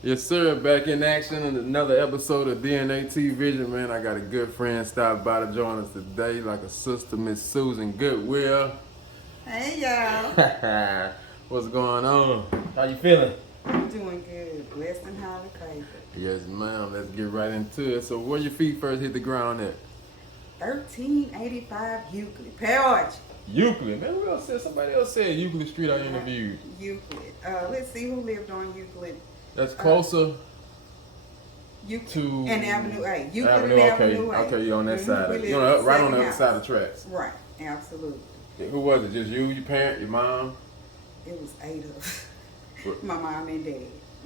Yes, sir. Back in action in another episode of DnA-Tvision, man. I got a good friend stopped by to join us today, like a sister, Miss Susan Goodwill. Hey y'all. What's going on? How you feeling? I'm doing good. Blessed and highly favored. Yes, ma'am. Let's get right into it. So, where your feet first hit the ground at? 1385 Euclid. Georgia. Euclid. Man, who else said? Somebody else said Euclid Street. I interviewed. Euclid. Let's see who lived on Euclid. That's closer Euclid to and Avenue A. Euclid Avenue. and Okay, Avenue A. okay, you on that Mhm. side. We You lived know, in right on the second other side of house. the tracks. Right. Absolutely. Yeah, who was it? Just you, your parent, your mom? It was 8 of us. What? My mom and dad.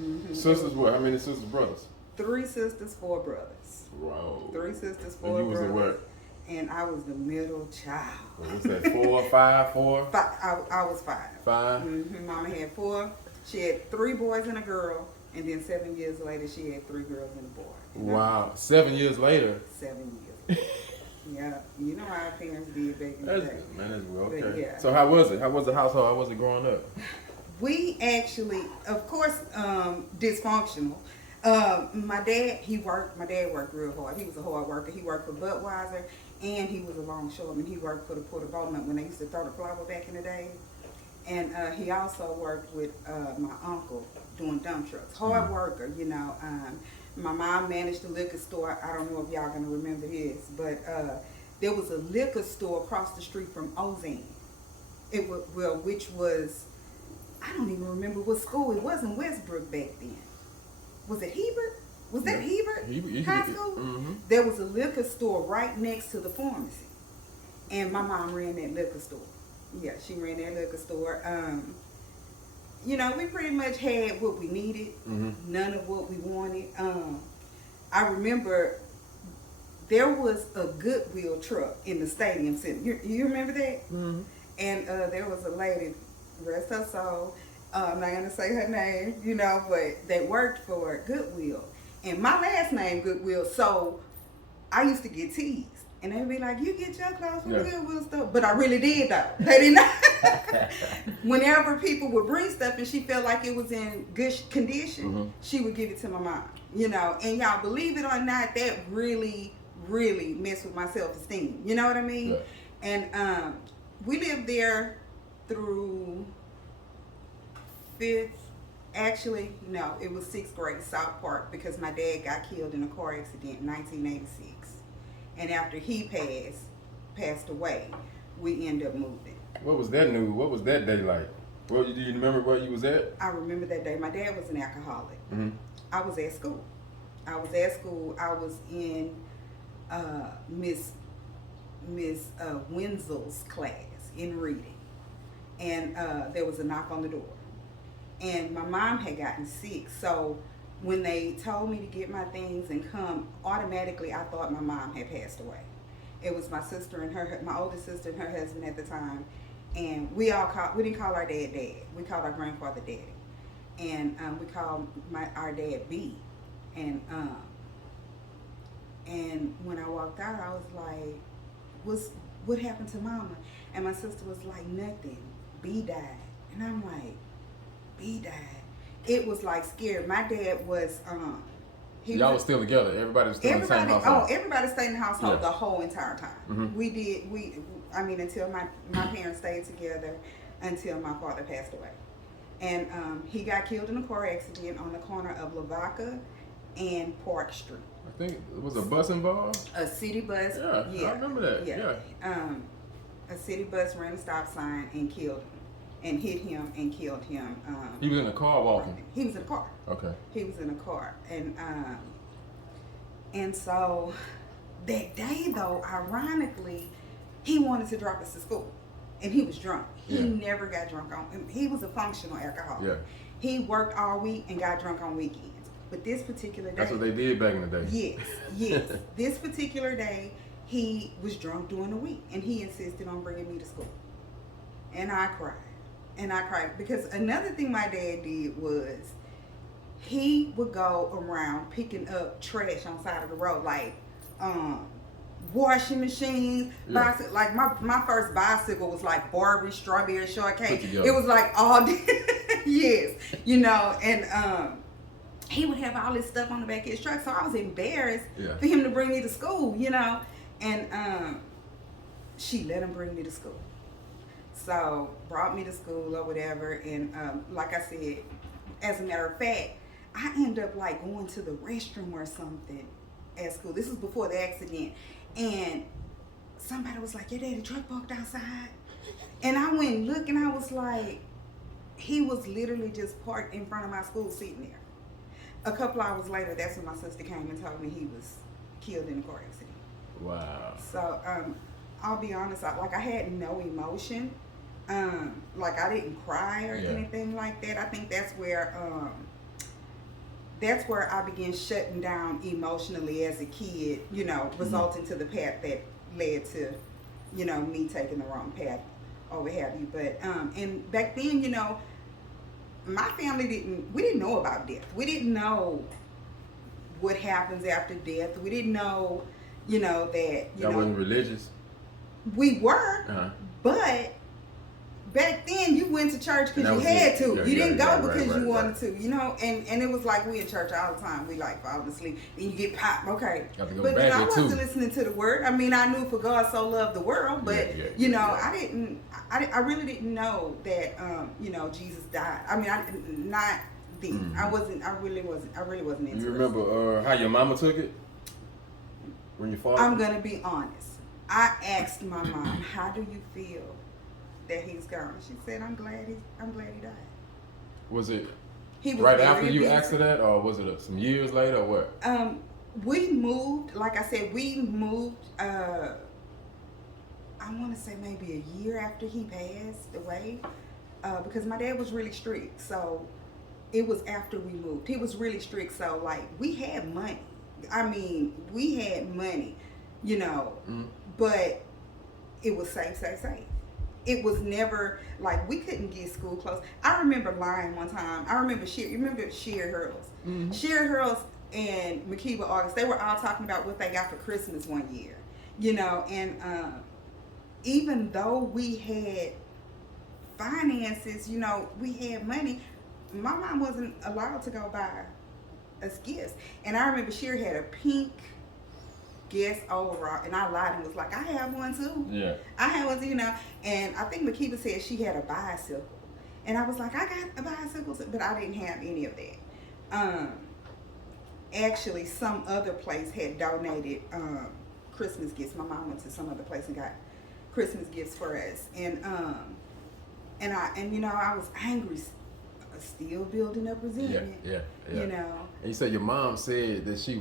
Mm-hmm. Sisters what? How many sisters, brothers? 3 sisters, 4 brothers. Wow. 3 sisters, 4 And you was brothers. the what? And I was the middle child. What's that? 4, 5, 4? I was 5. 5? Mm-hmm. Mama had 4. She had 3 boys and a girl, and then 7 years later, she had 3 girls and a boy. Wow. 7 years later. 7 years. Yeah, you know how our parents did back in the That's day. man, that's well, But okay. yeah. So how was it? How was the household? How was it growing up? We actually, of course, dysfunctional. My dad, he worked. My dad worked real hard. He was a hard worker. He worked for Budweiser, and he was a longshoreman. He worked for the Port of Beaumont when they used to throw the flour back in the day. And he also worked with my uncle doing dump trucks. Hard worker, you know. My mom managed a liquor store. I don't know if y'all gonna remember this, but there was a liquor store across the street from Ozan. It was, well, which was, I don't even remember what school. It wasn't Westbrook back then. Was it Hebert? Was that Hebert High School? Mm-hmm. There was a liquor store right next to the pharmacy, and my mom ran that liquor store. Yeah, she ran that liquor store. You know, we pretty much had what we needed, none of what we wanted. I remember there was a Goodwill truck in the stadium center. You remember that? Mm-hmm. And there was a lady, rest her soul, I'm not going to say her name, you know, but that worked for Goodwill. And my last name, Goodwill, so I used to get teased. And they'd be like, you get your clothes from the Goodwill store. But I really did, though. They did not. Whenever people would bring stuff and she felt like it was in good condition, she would give it to my mom. You know, and y'all believe it or not, that really, really messed with my self-esteem. You know what I mean? Yeah. And we lived there through 5th. Actually, no, it was 6th grade, South Park, because my dad got killed in a car accident in 1986. And after he passed away, we ended up moving. What was that new? What was that day like? Well, do you remember where you was at? I remember that day. My dad was an alcoholic. Mm-hmm. I was at school. I was in Miss Wenzel's class in reading. And there was a knock on the door. And my mom had gotten sick, so when they told me to get my things and come, automatically I thought my mom had passed away. It was my sister and my oldest sister and her husband at the time, and we didn't call our dad Dad. We called our grandfather Daddy, and we called our dad B. And when I walked out, I was like, what happened to Mama? And my sister was like, nothing. B died, and I'm like, B died. It was like scary. My dad was Y'all was still together. Everybody was still in the same household. Everybody stayed in the household Yeah. the whole entire time. Until my parents stayed together until my father passed away. And he got killed in a car accident on the corner of Lavaca and Park Street. I think it was a bus involved. A city bus. Yeah, I remember that. Yeah. A city bus ran a stop sign and killed him. And hit him and killed him. He was in a car walking. He was in a car. Okay. He was in a car, and so that day though, ironically, he wanted to drop us to school, and he was drunk. He never got drunk on. He was a functional alcoholic. Yeah. He worked all week and got drunk on weekends. But this particular day, That's what they did back in the day. Yes. This particular day, he was drunk during the week, and he insisted on bringing me to school, and I cried. And I cried because another thing my dad did was he would go around picking up trash on the side of the road, like washing machines, bicycle. Like my first bicycle was like Barbie strawberry shortcake. It was like all yes, you know, and he would have all this stuff on the back of his truck. So I was embarrassed Yeah. for him to bring me to school, you know. And she let him bring me to school. So brought me to school or whatever. And like I said, as a matter of fact, I ended up like going to the restroom or something at school. This was before the accident. And somebody was like, your daddy truck parked outside. And I went and looked and I was like, he was literally just parked in front of my school sitting there. A couple hours later, that's when my sister came and told me he was killed in a car accident. Wow. So, I'll be honest, I had no emotion. Like I didn't cry or anything like that. I think that's where I began shutting down emotionally as a kid, you know, resulting to the path that led to, you know, me taking the wrong path or what have you. But, and back then, you know, my family we didn't know about death. We didn't know what happens after death. We didn't know, you know, that, you know. Wasn't religious? We were, but back then you went to church because you had to. You didn't go because you wanted to, you know. And it was like we in church all the time. We like falling asleep. Then you get popped. Okay, but then I wasn't listening to the word. I mean, I knew for God so loved the world, but you know, I really didn't know that you know, Jesus died. I mean, I really wasn't interested. You remember how your mama took it when your father? I'm gonna be honest. I asked my mom, how do you feel that he's gone? She said, I'm glad he died. Was it he was right after you asked her that, or was it some years later, or what? We moved, like I said, I want to say maybe a year after he passed away, because my dad was really strict. So it was after we moved. He was really strict. So like we had money. I mean, we had money, you know, but it was safe. It was never like we couldn't get school clothes. I remember lying one time. I remember you remember Sherry Hurls? Sherry Hurls and Makiba August, they were all talking about what they got for Christmas one year, you know, and even though we had finances, you know, we had money, my mom wasn't allowed to go buy us gifts. And I remember Sherry had a pink Guess overall, and I lied and was like, I have one too. Yeah. I have one too, you know. And I think Makiba said she had a bicycle. And I was like, I got a bicycle too, but I didn't have any of that. Actually, some other place had donated Christmas gifts. My mom went to some other place and got Christmas gifts for us. And you know, I was angry, still building up resentment. Yeah. You know. And you said your mom said that she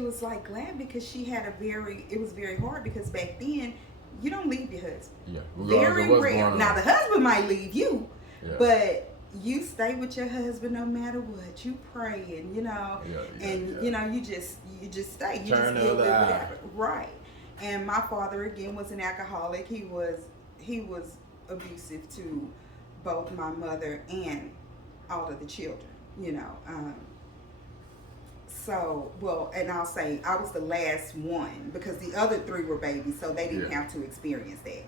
was like glad because she had it was very hard because back then you don't leave your husband. Yeah. Very rare. Now the husband might leave you, but you stay with your husband no matter what. You pray and you know, you know, you just stay. You Turn just live the other with eye. it. Right. And my father again was an alcoholic. He was abusive to both my mother and all of the children, you know. So, well, and I'll say I was the last one because the other three were babies, so they didn't have to experience that.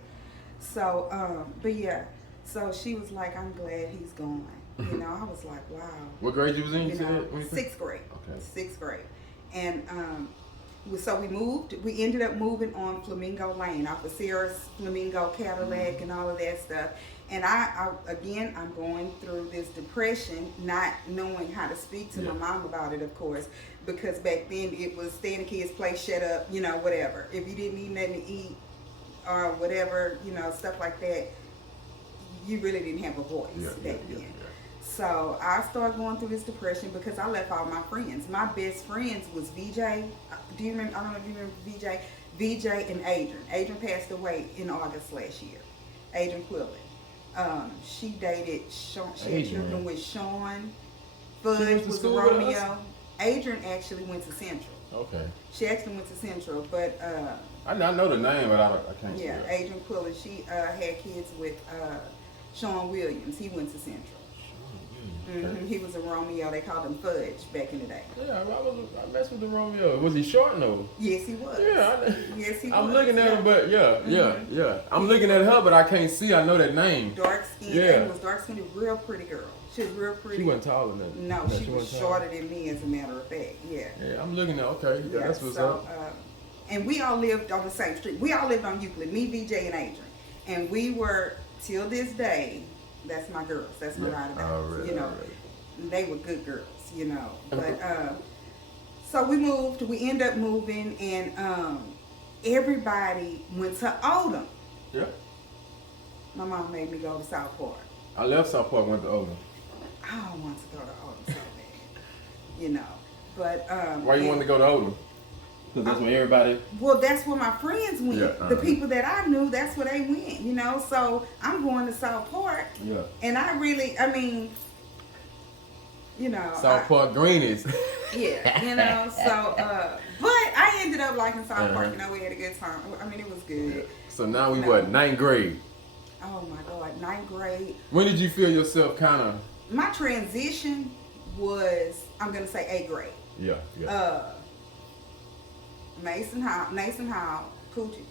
So, but yeah, so she was like, I'm glad he's gone. You know, I was like, wow. What grade you was in? You know, sixth grade. Okay. Sixth grade. And so we ended up moving on Flamingo Lane off of Sarah's Flamingo Cadillac and all of that stuff. And I'm going through this depression, not knowing how to speak to my mom about it, of course, because back then it was stay in the kids' place, shut up, you know, whatever. If you didn't need nothing to eat or whatever, you know, stuff like that, you really didn't have a voice back then. So I started going through this depression because I left all my friends. My best friends was VJ. Do you remember? I don't know if you remember VJ. VJ and Adrian. Adrian passed away in August last year. Adrian Quillen. She dated Sean. She had children with Sean. Fudge was Romeo. Adrian actually went to Central. Okay. She actually went to Central, but I know the name, but I can't. Yeah, Adrian Quillen. She had kids with Sean Williams. He went to Central. Mm-hmm. He was a Romeo. They called him Fudge back in the day. Yeah, I messed with the Romeo. Was he short though? Yes, he was. Yeah. Yes, he was. I'm looking at him, but yeah. I'm looking at her, but I can't see. I know that name. Dark skin. Yeah. He was dark skinned, real pretty girl. She was real pretty. She wasn't taller than No, she was wasn't shorter than me, as a matter of fact. Yeah. Yeah, I'm looking at, okay. Yeah, that's what's up. And we all lived on the same street. We all lived on Euclid, me, VJ, and Adrian. And we were, till this day, that's my girls. That's my ride or dies. Already, you know, already. They were good girls, you know. But so we moved. We ended up moving, and everybody went to Oldham. Yeah. My mom made me go to South Park. I left South Park, went to Oakland. I don't want to go to Oldham so bad, you know. But Why you wanted to go to Oakland? Because that's where everybody. Well, that's where my friends went. Yeah, The people that I knew, that's where they went, you know. So I'm going to South Park. Yeah. And I mean, you know. South Park Greenies. Yeah, you know. So, but I ended up liking South Park. You know, we had a good time. I mean, it was good. Yeah. So now we what? 9th grade. Oh my God, 9th grade. When did you feel yourself kind of? My transition was, I'm gonna say 8th grade. Yeah. Yeah. Mason Howell, Poochie.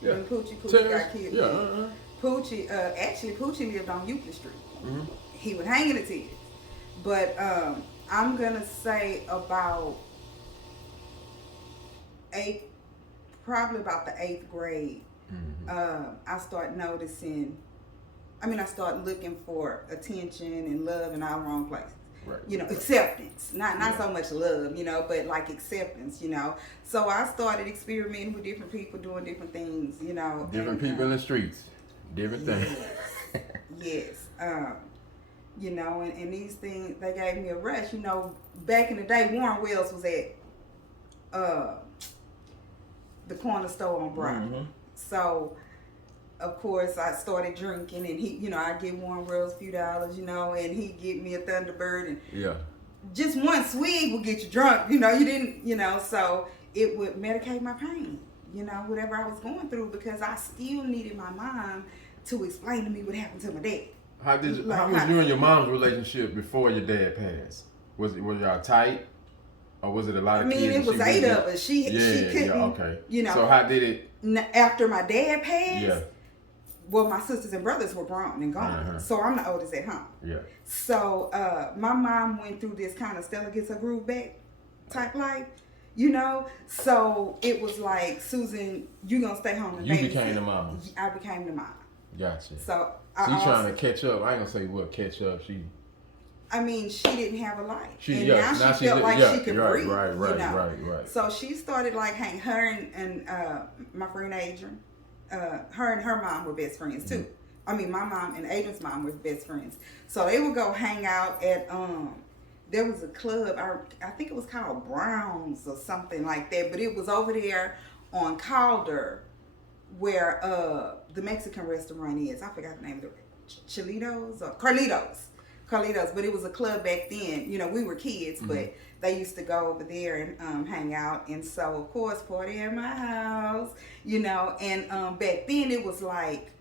Yeah. When Poochie got killed. Yeah. Poochie, actually Poochie lived on Euclid Street. Mm-hmm. He would hang in the tears. But I'm gonna say about probably about the 8th grade. Mm-hmm. I start noticing. I start looking for attention and love in all wrong places. Right. You know, acceptance. Not so much love, you know, but like acceptance, you know. So I started experimenting with different people, doing different things, you know. Different people in the streets. Different things. Yes. You know, and these things, they gave me a rush. You know, back in the day, Warren Wells was at the corner store on Broadway. Mm-hmm. So, of course, I started drinking, and he, you know, I give Warren Wells a few dollars, you know, and he give me a Thunderbird, and just one swig would get you drunk, you know. You didn't, you know, so it would medicate my pain, you know, whatever I was going through, because I still needed my mom to explain to me what happened to my dad. How was you and your mom's relationship before your dad passed? Was y'all tight, or was it a lot of kids? It was 8 of us. She couldn't. Okay. You know. So how did it? After my dad passed. Yeah. Well, my sisters and brothers were grown and gone, so I'm the oldest at home. Yeah. So my mom went through this kind of Stella gets her groove back type life, you know. So it was like, Susan, you gonna stay home and babysit. You became the mama. I became the mom. Gotcha. So you trying to catch up? I ain't gonna say what catch up. She didn't have a life, and now she felt like she could breathe. Right. You know? So she started like her and my friend Adrian. Her and her mom were best friends too. Mm-hmm. My mom and Adrian's mom were best friends. So they would go hang out at there was a club, I think it was called Brown's or something like that, but it was over there on Calder where the Mexican restaurant is. I forgot the name of it. Chilitos or Carlitos, but it was a club back then. You know, we were kids, but they used to go over there and hang out. And so, of course, party at my house, you know. And back then it was like,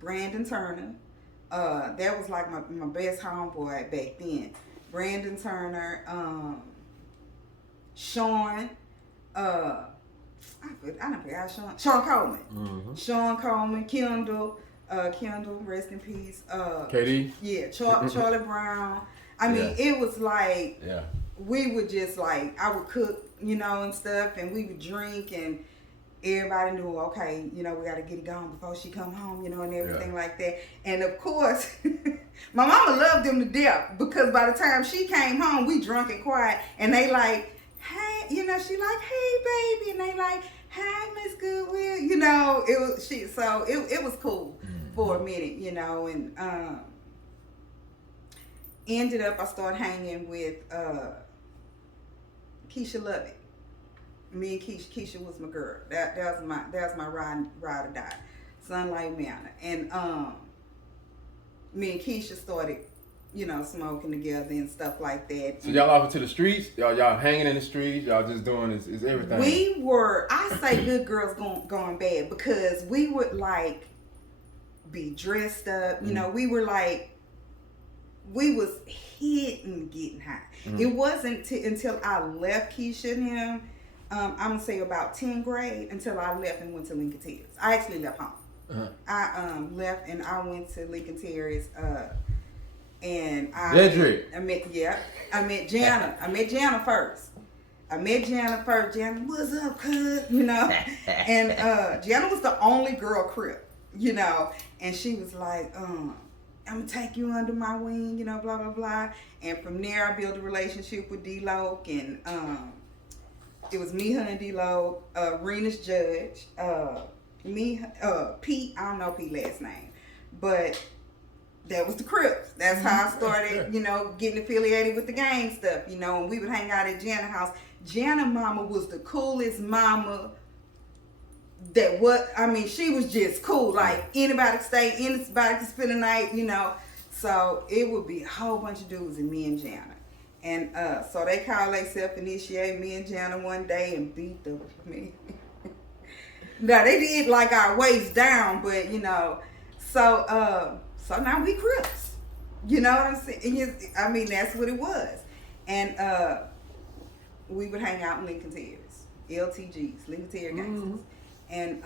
Brandon Turner. That was like my best homeboy back then. Brandon Turner, Sean, I forgot Sean Coleman. Mm-hmm. Sean Coleman, Kendall, rest in peace. Katie? Yeah, Charlie Brown. It was like, we would just like, I would cook, you know, and stuff, and we would drink, and everybody knew, okay, you know, we got to get it gone before she come home, you know, and everything like that. And of course, my mama loved them to death, because by the time she came home, we drunk and quiet, and they like, hey, you know, she like, hey, baby, and they like, hi, Miss Goodwill, you know. It was cool for a minute, you know. And ended up, I started hanging with Keisha Lovett. Me and Keisha was my girl. That was my ride or die, Sunlight Manor. And me and Keisha started, you know, smoking together and stuff like that. So y'all off into the streets? Y'all hanging in the streets? Y'all just doing is everything? We were, I say good girls going bad, because we would like be dressed up. You know, we were like, we was hitting getting high. It wasn't until I left Keisha and him, I'm going to say about 10th grade, until I left and went to Lincoln Tears. I actually left home. I left and I went to Lincoln Terrace. And I met Jana. I met Jana first. Jana, what's up, cuz? You know, and Jana was the only girl crip, you know, and she was like, I'm gonna take you under my wing, you know, blah blah blah. And from there, I built a relationship with D-Loke, and it was me, her, and D-Loke. Rena's judge, Pete. I don't know Pete's last name, but that was the Crips. That's how I started, you know, getting affiliated with the gang stuff, you know, and we would hang out at Jana's house. Jana mama was the coolest mama she was just cool. Like, anybody could stay, anybody could spend the night, you know. So it would be a whole bunch of dudes and me and Jana. And so they called themselves initiate me and Jana one day and beat the me. Now, they did like our waist down, but, you know, so now we Crips. You know what I'm saying? I mean, that's what it was. And we would hang out in Lincoln Terrace, LTGs, Lincoln Terrace Gangsters. And,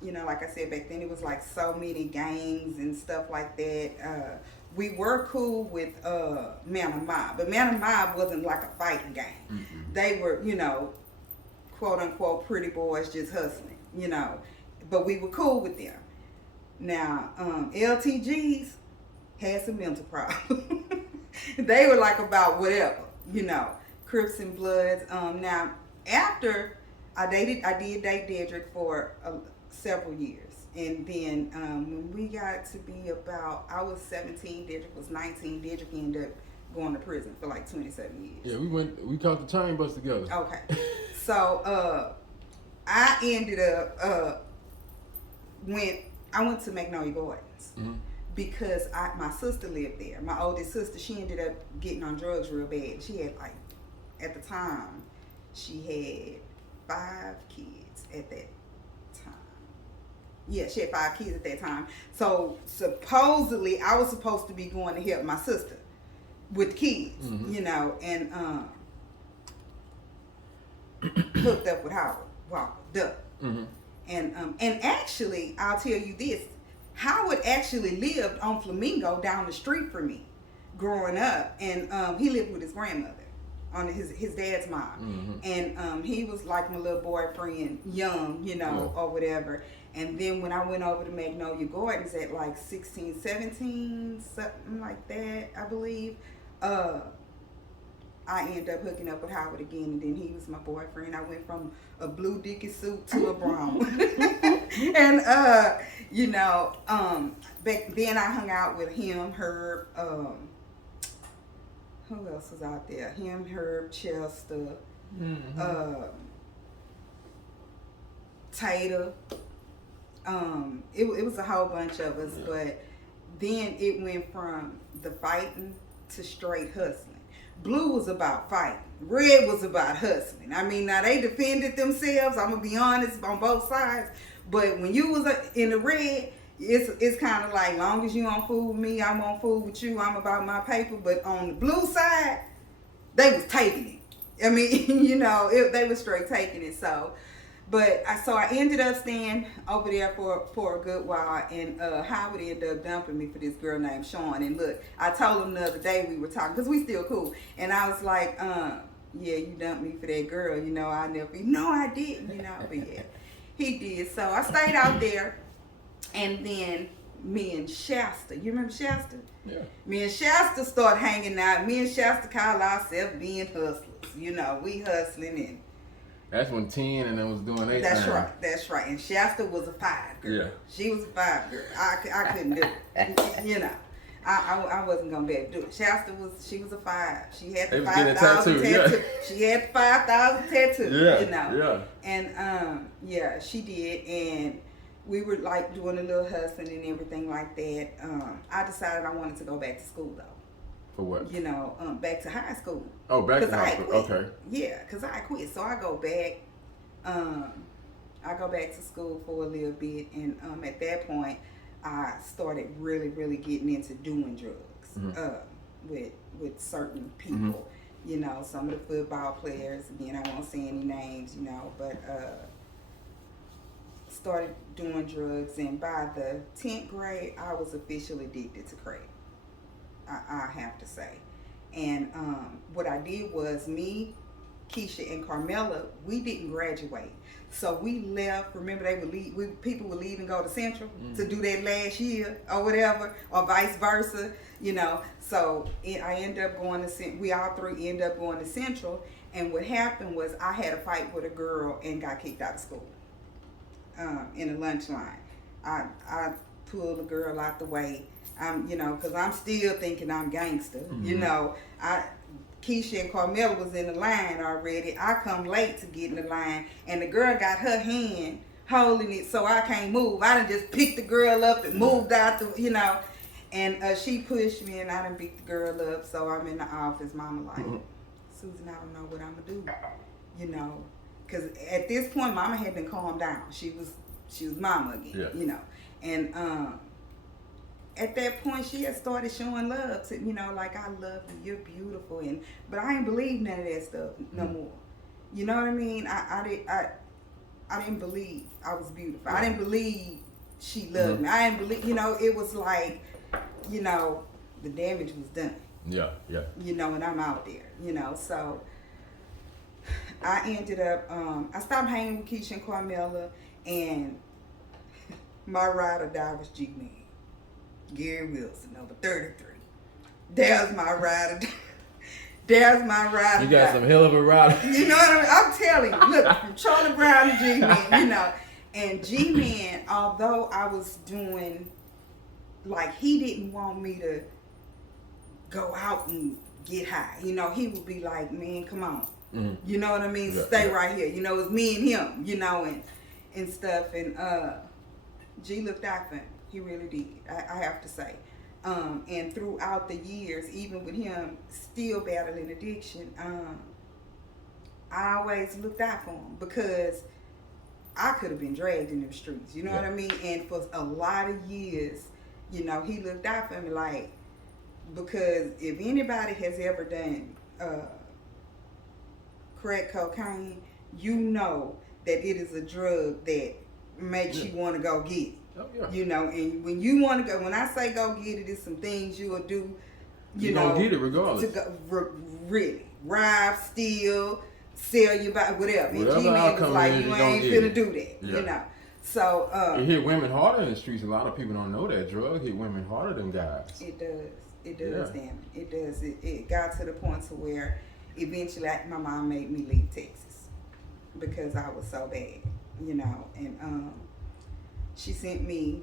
you know, like I said, back then it was like so many gangs and stuff like that. We were cool with Man of Mob, but Man of Mob wasn't like a fighting gang. Mm-hmm. They were, you know, quote unquote pretty boys just hustling, you know, but we were cool with them. Now, LTGs had some mental problems. They were like about whatever, you know, Crips and Bloods. Now, after I did date Dedrick for several years. And then when we got to be about, I was 17, Dedrick was 19, Dedrick ended up going to prison for like 27 years. Yeah, we caught the chain bus together. Okay. So I ended up, I went to Magnolia Gardens. Mm-hmm. Because my sister lived there. My oldest sister, she ended up getting on drugs real bad. She had like, at the time, she had 5 kids at that time. Yeah, she had 5 kids at that time. So supposedly, I was supposed to be going to help my sister with the kids, mm-hmm. you know, and hooked up with Howard Walker, Duck. Mm-hmm. And actually, I'll tell you this. Howard actually lived on Flamingo down the street from me growing up, and he lived with his grandmother on his dad's mom. Mm-hmm. And he was like my little boyfriend, young, you know, or whatever. And then when I went over to Magnolia Gardens at like 16, 17, something like that, I believe, I ended up hooking up with Howard again, and then he was my boyfriend. I went from a blue Dickie suit to a brown. And, you know, back then I hung out with him, Herb, who else was out there? Him, Herb, Chester, mm-hmm. Tater. It was a whole bunch of us, but then it went from the fighting to straight hustling. Blue was about fighting. Red was about hustling. I mean, now they defended themselves. I'm gonna be honest on both sides. But when you was in the red, it's kind of like, long as you don't fool with me, I'm on fool with you. I'm about my paper. But on the blue side, they was taking it. I mean, you know, they was straight taking it. So, but I ended up staying over there for a good while, and Howard ended up dumping me for this girl named Sean. And look, I told him the other day, we were talking, because we still cool, and I was like, yeah, you dumped me for that girl, you know, I never, no, I didn't, you know, but yeah, he did. So I stayed out there, and then me and Shasta, you remember Shasta? Yeah. Me and Shasta started hanging out. Me and Shasta call ourselves being hustlers, you know, we hustling. And that's when 10 and then was doing 8. That's right. And Shasta was a 5 girl. Yeah. She was a 5 girl. I couldn't do it. You know, I wasn't gonna be able to do it. Shasta she was a 5. She had the 5,000 tattoo. Yeah. She had the 5,000 tattoo. Yeah. You know. Yeah. And yeah, she did. And we were like doing a little hustling and everything like that. I decided I wanted to go back to school though. For what? You know, back to high school. Oh, back to high school. Okay. Yeah, because I quit. So I go back. I go back to school for a little bit, and at that point, I started really, really getting into doing drugs mm-hmm. With certain people. Mm-hmm. You know, some of the football players. Again, I won't say any names. You know, but started doing drugs, and by the 10th grade, I was officially addicted to crack. I have to say. And what I did was, me, Keisha, and Carmela, we didn't graduate. So we left. Remember, they would leave. People would leave and go to Central to do that last year or whatever, or vice versa. You know. So I ended up going to. We all three ended up going to Central. And what happened was, I had a fight with a girl and got kicked out of school. In the lunch line, I pulled the girl out the way. You know, because I'm still thinking I'm gangster. You know, Keisha and Carmela was in the line already. I come late to get in the line, and the girl got her hand holding it so I can't move. I done just picked the girl up and moved out the, you know, and she pushed me, and I done beat the girl up. So I'm in the office. Mama like, Susan, I don't know what I'm gonna do, you know, because at this point, Mama had been calmed down. She was Mama again, you know, and at that point, she had started showing love to, you know, like, I love you, you're beautiful, but I ain't believe none of that stuff no more. You know what I mean? I didn't believe I was beautiful. I didn't believe she loved me. I didn't believe, you know, it was like, you know, the damage was done. Yeah. You know, and I'm out there, you know, so I ended up, I stopped hanging with Keisha and Carmela, and my ride or die was G-Man. Gary Wilson, number 33. There's my rider. There's my rider. You got some hell of a rider. You know what I mean? I'm telling you. Look, from Charlie Brown to G-Man, you know. And G-Man, although I was doing, like, he didn't want me to go out and get high. You know, he would be like, man, come on. You know what I mean? Stay right here. You know, it's me and him, you know, and stuff. And G looked out for him. He really did, I have to say. And throughout the years, even with him still battling addiction, I always looked out for him, because I could have been dragged in them streets. You know what I mean? And for a lot of years, you know, he looked out for me, like, because if anybody has ever done crack cocaine, you know that it is a drug that makes you want to go get it. Oh, yeah. You know, and when you want to go, when I say go get it, it's some things you will do, you know. Gonna get it regardless. To go, really. Rob, steal, sell your body, whatever. And Whatever G-Man was like, you ain't finna do that, Yeah. you know. So, it hit women harder in the streets. A lot of people don't know that drug hit women harder than guys. It does, damn it. It does. It got to the point to where eventually my mom made me leave Texas because I was so bad, you know, and she sent me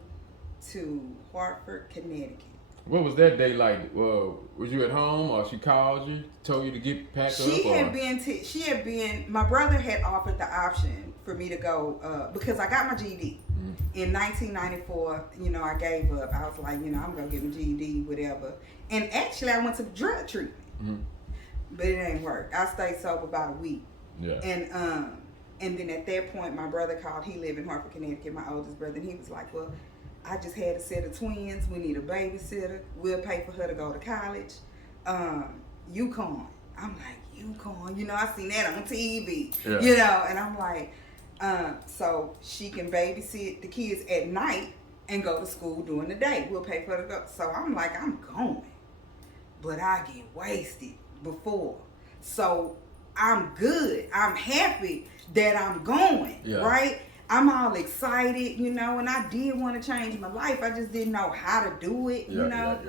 to Hartford, Connecticut. What was that day like? Was you at home, or she called you, told you to get packed up? She had been. My brother had offered the option for me to go because I got my GED in 1994. You know, I gave up. I was like, you know, I'm gonna get my GED, whatever. And actually, I went to drug treatment, but it ain't work. I stayed sober about a week. Yeah. And then at that point, my brother called. He lived in Hartford, Connecticut, my oldest brother. And he was like, well, I just had a set of twins. We need a babysitter. We'll pay for her to go to college. UConn. I'm like, UConn? You know, I seen that on TV. Yeah. You know, and I'm like, so she can babysit the kids at night and go to school during the day. We'll pay for her to go. So I'm like, I'm going. But I get wasted before. So I'm good. I'm happy that I'm going, right? I'm all excited, you know, and I did want to change my life. I just didn't know how to do it, you know.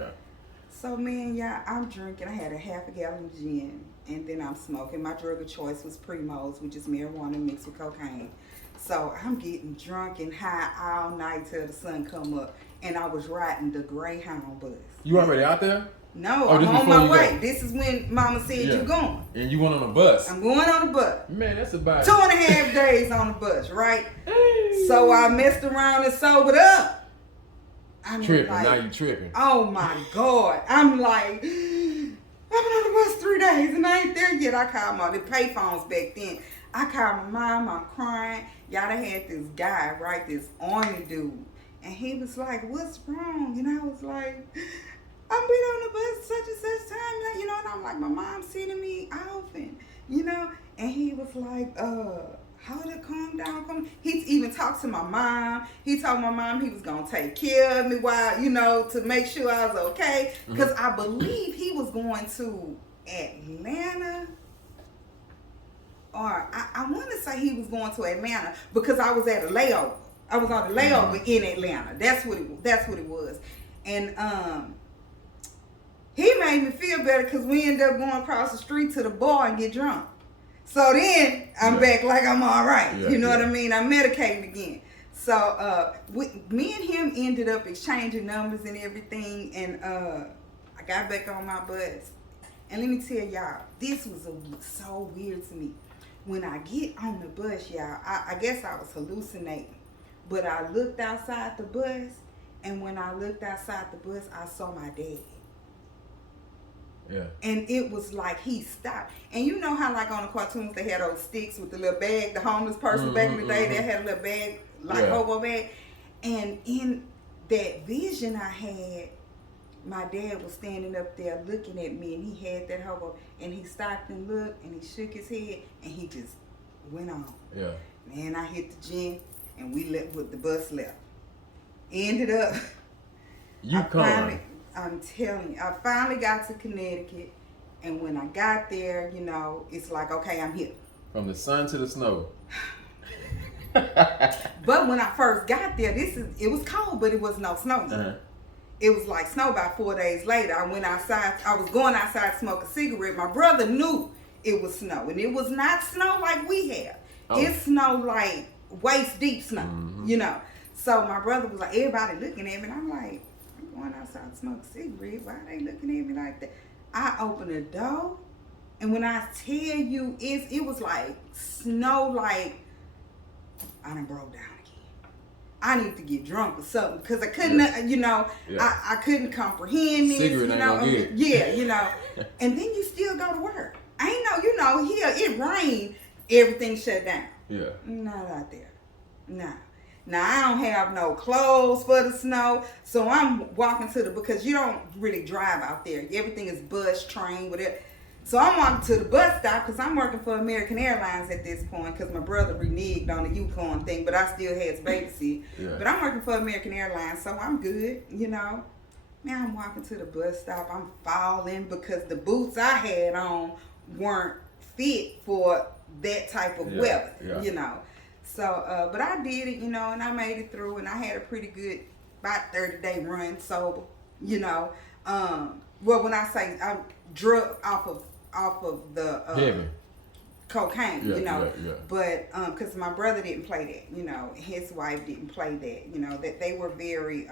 So, man, I'm drinking. I had a half a gallon of gin, and then I'm smoking. My drug of choice was Primos, which is marijuana mixed with cocaine. So I'm getting drunk and high all night till the sun come up, and I was riding the Greyhound bus. You already out there? No, I'm on my way. This is when Mama said you're going. And you went on a bus. I'm going on a bus. Man, that's about 2.5 days on the bus, right? Hey. So I messed around and sobered up. I'm tripping. Like, now you tripping. Oh my God. I'm like, I've been on the bus 3 days and I ain't there yet. I called the payphones back then. I called my mom. I'm crying. Y'all done had this guy, right? This army dude. And he was like, what's wrong? And I was like, I've been on the bus such and such time, you know, and I'm like, my mom's sending me off, and, you know, and he was like, hold it, calm down, calm. He even talked to my mom. He told my mom he was gonna take care of me while, to make sure I was okay. Because I believe he was going to Atlanta. Or I want to say he was going to Atlanta because I was at a layover. I was on a layover in Atlanta. That's what it was. And he made me feel better because we ended up going across the street to the bar and get drunk. So then I'm back like I'm all right. You know what I mean? I'm medicating again. So me and him ended up exchanging numbers and everything. And I got back on my bus. And let me tell y'all, this was so weird to me. When I get on the bus, y'all, I guess I was hallucinating. But I looked outside the bus. And when I looked outside the bus, I saw my dad. Yeah. And it was like he stopped. And you know how like on the cartoons they had those sticks with the little bag, the homeless person back in the day, they had a little bag, like hobo bag. And in that vision I had, my dad was standing up there looking at me and he had that hobo and he stopped and looked and he shook his head and he just went on. Yeah. Man, I hit the gym and we left with the bus left. Ended up I'm telling you, I finally got to Connecticut, and when I got there, it's like, okay, I'm here. From the sun to the snow. But when I first got there, it was cold, but it was no snow yet. It was like snow about 4 days later. I went outside. I was going outside to smoke a cigarette. My brother knew it was snow, and it was not snow like we have. Oh. It snowed like waist deep snow, So my brother was like, everybody looking at me, and I'm like, going outside to smoke a cigarette. Why are they looking at me like that? I opened the door, and when I tell you, it was like snow, like I done broke down again. I need to get drunk or something because I couldn't, I couldn't comprehend this. Cigarette ain't gonna get it. And then you still go to work. Here it rained, everything shut down. Yeah. Not out there. Nah. Now, I don't have no clothes for the snow, so I'm walking because you don't really drive out there. Everything is bus, train, whatever. So I'm walking to the bus stop because I'm working for American Airlines at this point because my brother reneged on the Yukon thing, but I still had to babysit. Yeah. But I'm working for American Airlines, so I'm good, Now I'm walking to the bus stop. I'm falling because the boots I had on weren't fit for that type of weather, So, but I did it, and I made it through, and I had a pretty good, about 30-day run sober, Well, when I say I'm drug off of the cocaine, but because my brother didn't play that, his wife didn't play that, that they were very,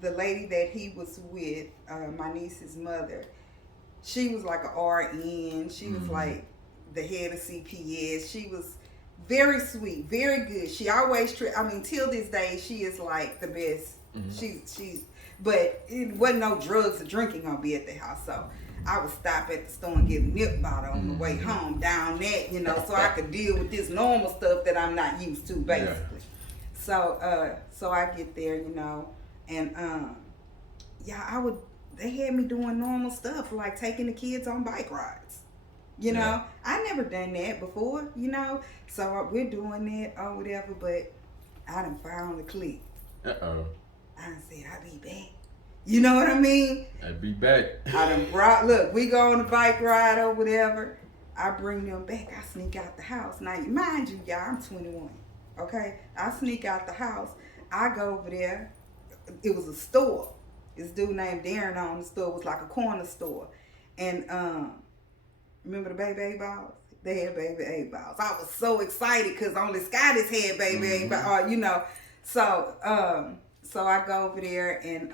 the lady that he was with, my niece's mother, she was like a RN, she was like the head of CPS, she was very sweet, very good. She always, till this day, she is like the best. She's, but it wasn't no drugs or drinking gonna be at the house. So I would stop at the store and get a nip bottle on the way home down that, so I could deal with this normal stuff that I'm not used to, basically. Yeah. So I get there, and they had me doing normal stuff like taking the kids on bike rides. I never done that before, so we're doing that or whatever, but I done found the clique. I done said, I'll be back. You know what I mean? I'll be back. I done look, we go on a bike ride or whatever. I bring them back. I sneak out the house. Now, mind you, y'all, I'm 21. Okay? I sneak out the house. I go over there. It was a store. This dude named Darren owned the store. It was like a corner store. And, remember the Baby 8 Balls? They had Baby 8 Balls. I was so excited because only Scotty's had Baby 8 Balls, So I go over there and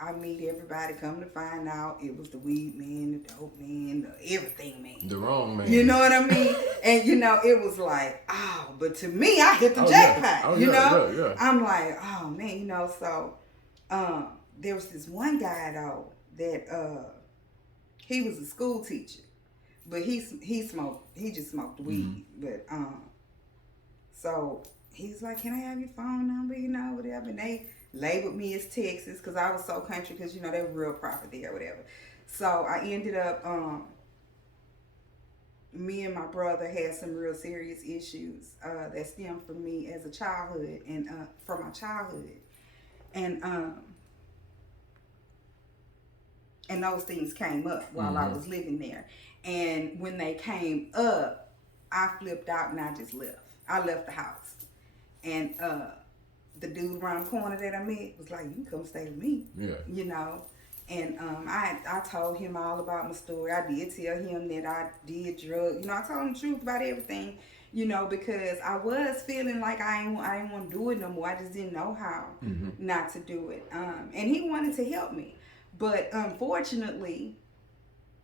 I meet everybody. Come to find out it was the weed man, the dope man, the everything man. The wrong man. You know what I mean? And it was like, but to me, I hit the jackpot. Yeah. I'm like, oh man, So there was this one guy though that he was a school teacher. But he just smoked weed. But so he's like, can I have your phone number, whatever. And they labeled me as Texas because I was so country because, they were real proper there or whatever. So I ended up me and my brother had some real serious issues that stemmed from me as a childhood and from my childhood, and those things came up while I was living there. And when they came up, I flipped out and I just left. I left the house, and the dude around the corner that I met was like, "You can come stay with me." Yeah. You know. And I told him all about my story. I did tell him that I did drugs. You know, I told him the truth about everything, you know, because I was feeling like I didn't want to do it no more. I just didn't know how not to do it. And he wanted to help me. But unfortunately,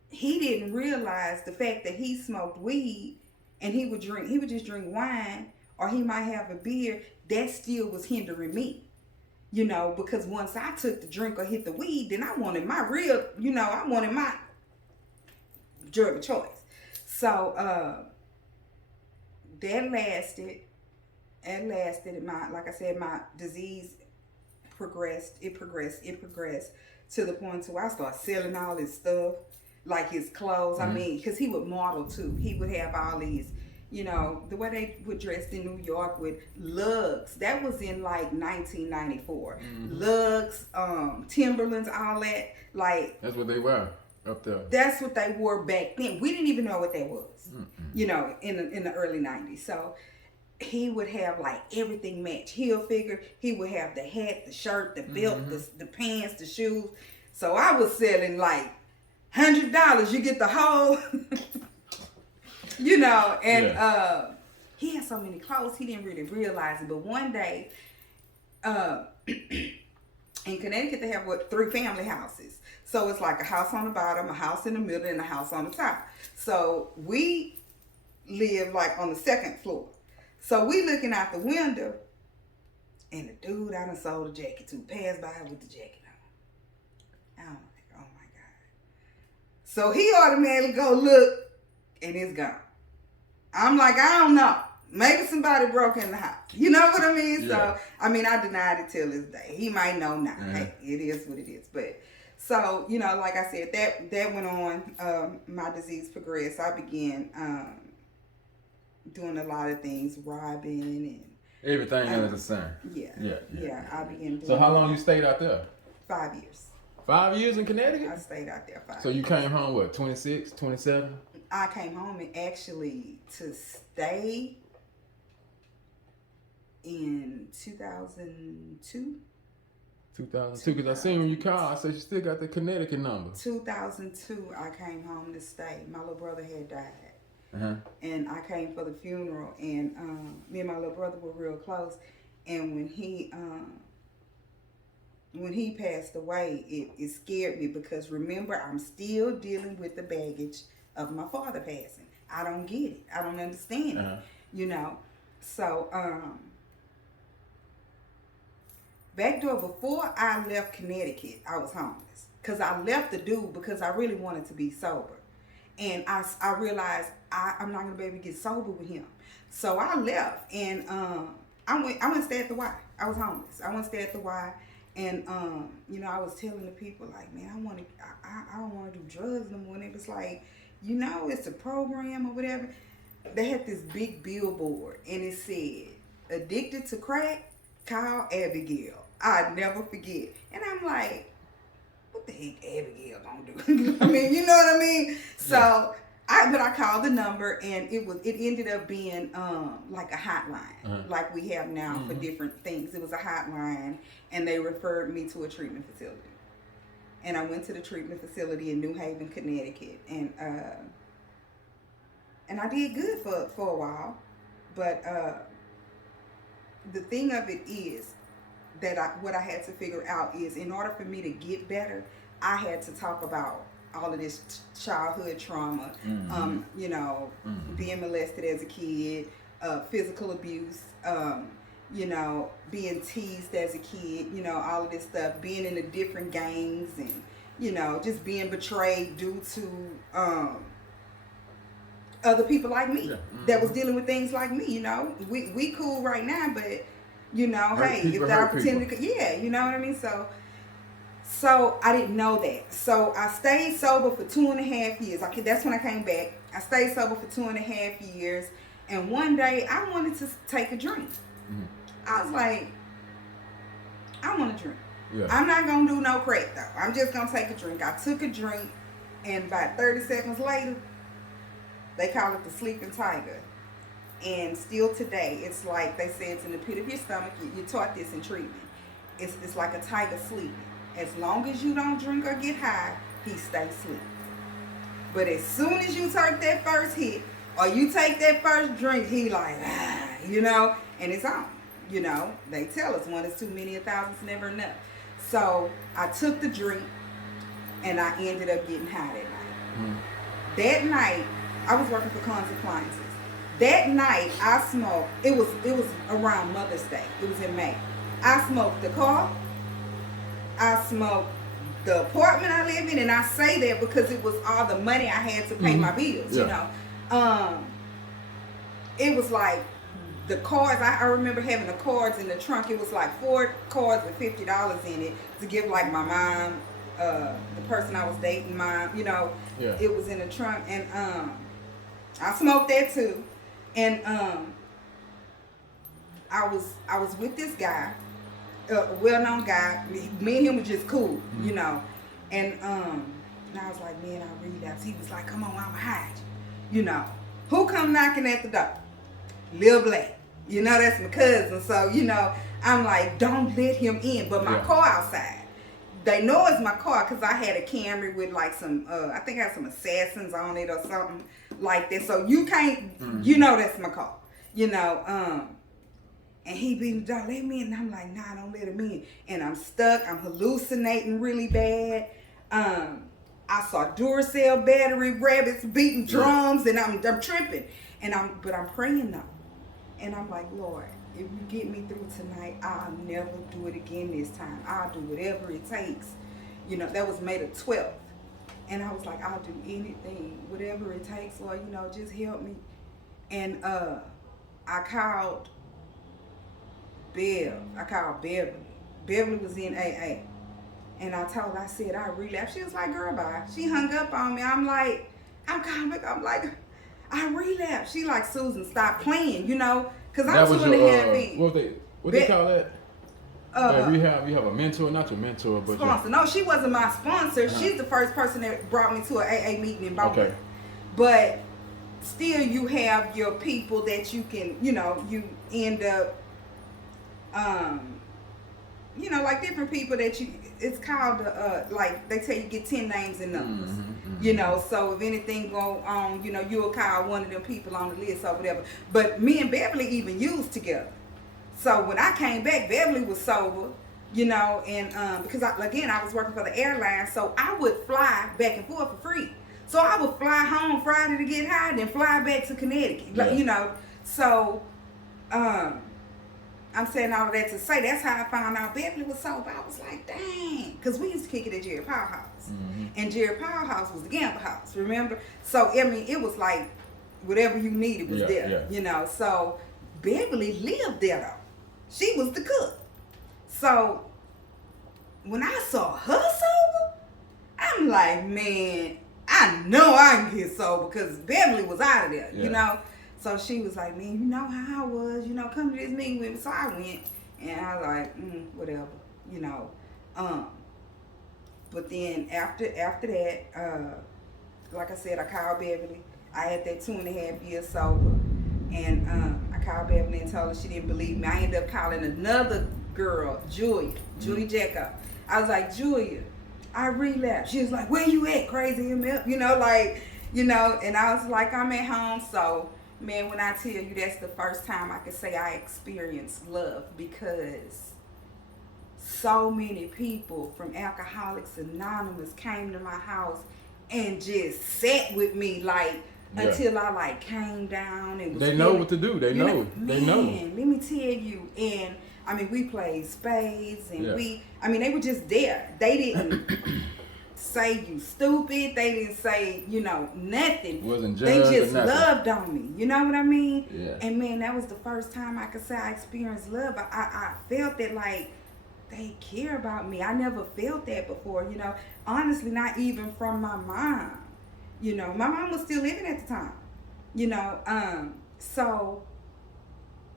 he didn't realize the fact that he smoked weed and he would just drink wine, or he might have a beer, that still was hindering me. You know, because once I took the drink or hit the weed, then I wanted my real, you know, I wanted my drug of choice. So that lasted. And like I said, my disease progressed. It progressed to the point to where I started selling all his stuff, like his clothes. I mean, because he would model too. He would have all these, you know, the way they were dressed in New York with lugs. That was in like 1994. Lugs, Timberlands, all that. Like, that's what they were up there. That's what they wore back then. We didn't even know what that was. You know, in the early 90s. So he would have like everything match. Heel figure. He would have the hat, the shirt, the belt, the pants, the shoes. So I was selling like $100. You get the whole. You know, and he had so many clothes, he didn't really realize it. But one day, in Connecticut, they have 3 family houses. So it's like a house on the bottom, a house in the middle, and a house on the top. So we live like on the 2nd floor. So we looking out the window, and the dude I done sold a jacket to passed by with the jacket on. I'm like, oh my God. So he automatically go look, and it's gone. I'm like, I don't know. Maybe somebody broke in the house. You know what I mean? Yeah. So, I mean, I denied it till this day. He might know now. Hey, it is what it is. But, so, you know, like I said, that went on. My disease progressed. I began doing a lot of things, robbing and... Everything under the sun. Yeah, I began doing... So how long you stayed out there? 5 years. 5 years in Connecticut? I stayed out there 5 years. So you came home, what, 26, 27? I came home and actually to stay in 2002. 2002, because I seen when you called, I said you still got the Connecticut number. 2002, I came home to stay. My little brother had died. And I came for the funeral, and me and my little brother were real close. And when he passed away, it scared me, because remember, I'm still dealing with the baggage of my father passing. I don't get it. I don't understand it. You know. So back door, before I left Connecticut, I was homeless. Because I left the dude because I really wanted to be sober. And I realized I'm not gonna be able to get sober with him. So I left, and I went to stay at the Y. I was homeless. I went to stay at the Y. And you know, I was telling the people, like, man, I don't want to do drugs no more. And it was like, you know, it's a program or whatever. They had this big billboard, and it said, "Addicted to crack, call Abigail." I'd never forget. And I'm like, what the heck Abigail gonna do? I mean, you know what I mean? So I called the number, and it ended up being like a hotline, like we have now for different things. It was a hotline, and they referred me to a treatment facility. And I went to the treatment facility in New Haven, Connecticut, and I did good for a while. But the thing of it is that what I had to figure out is, in order for me to get better, I had to talk about all of this childhood trauma, you know, being molested as a kid, physical abuse, you know, being teased as a kid, you know, all of this stuff, being in the different gangs, and, you know, just being betrayed due to other people like me that was dealing with things like me, you know. We cool right now, but, you know, hey, if the opportunity, you know what I mean? So So I didn't know that. So I stayed sober for 2.5 years. That's when I came back. I stayed sober for 2.5 years. And one day I wanted to take a drink. Mm-hmm. I was like, I want to drink. Yeah. I'm not going to do no crack though. I'm just going to take a drink. I took a drink, and about 30 seconds later, they call it the sleeping tiger. And still today, it's like they say it's in the pit of your stomach. You're taught this in treatment. It's like a tiger sleeping. As long as you don't drink or get high, he stays asleep. But as soon as you take that first hit, or you take that first drink, he like, you know, and it's on. You know, they tell us one is too many, 1,000's never enough. So I took the drink, and I ended up getting high that night. Mm. That night, I was working for Cons Appliances. That night, I smoked. It was around Mother's Day. It was in May. I smoked the car. I smoked the apartment I live in, and I say that because it was all the money I had to pay my bills. You know, it was like the cards. I remember having the cards in the trunk. It was like 4 cards with $50 in it to give like my mom, the person I was dating, mom. You know, it was in the trunk, and I smoked that too. And I was with this guy, a well-known guy. Me and him was just cool, you know. And I was like, man, I relapsed. He was like, come on, I'ma hide you. You know, who come knocking at the door? Lil Black. You know, that's my cousin. So, you know, I'm like, don't let him in. But my car outside. They know it's my car because I had a Camry with like some, I think I had some Assassins on it or something like that. So you can't, you know that's my car. You know, and he beat me, don't let me in. And I'm like, nah, don't let him in. And I'm stuck. I'm hallucinating really bad. I saw Duracell battery rabbits beating drums, and I'm tripping. But I'm praying though. And I'm like, Lord, if you get me through tonight, I'll never do it again this time. I'll do whatever it takes. You know, that was May the 12th. And I was like, I'll do anything, whatever it takes, Lord, you know, just help me. And I called Beverly. Beverly was in AA. And I told her, I said, I relapsed. She was like, girl, bye. She hung up on me. I'm like, I'm coming. I'm like, I relapsed. She like, Susan, stop playing, you know, because I'm 2.5 in. What they call that? Rehab. You have a mentor, not your mentor, but sponsor. No, she wasn't my sponsor. She's the first person that brought me to an AA meeting in Beaumont. Okay. But still, you have your people that you can, you know, you end up, you know, like different people that you. It's called like they tell you get 10 names and numbers. You know, so if anything go on, you know, you'll call one of them people on the list or whatever. But me and Beverly even used together. So when I came back, Beverly was sober, you know, and because I was working for the airline, so I would fly back and forth for free. So I would fly home Friday to get high, then fly back to Connecticut, like, you know. So I'm saying all of that to say that's how I found out Beverly was sober. I was like, dang, because we used to kick it at Jerry Powell house, and Jerry Powell house was the gamble house, remember? So I mean, it was like whatever you needed was there, you know. So Beverly lived there though. She was the cook. So when I saw her sober, I'm like, man, I know I can get sober because Beverly was out of there, you know. So she was like, man, you know how I was, you know, come to this meeting with me. So I went, and I was like, whatever, you know. But then after that, like I said, I called Beverly. I had that 2.5 years sober. And I called Beverly and told her she didn't believe me. I ended up calling another girl, Julia Jacob. I was like, Julia, I relapsed. She was like, where you at, crazy MF? You know, like, you know, and I was like, I'm at home. So, man, when I tell you that's the first time I could say I experienced love, because so many people from Alcoholics Anonymous came to my house and just sat with me like, until I like came down and was they know what to do. They know. Man, they know. Let me tell you. And I mean, we played spades, and they were just there. They didn't say you stupid. They didn't say, you know, nothing. Wasn't they just nothing. loved on me. You know what I mean? Yeah. And man, that was the first time I could say I experienced love. I felt that like they care about me. I never felt that before, you know. Honestly, not even from my mom. You know, my mom was still living at the time. You know, so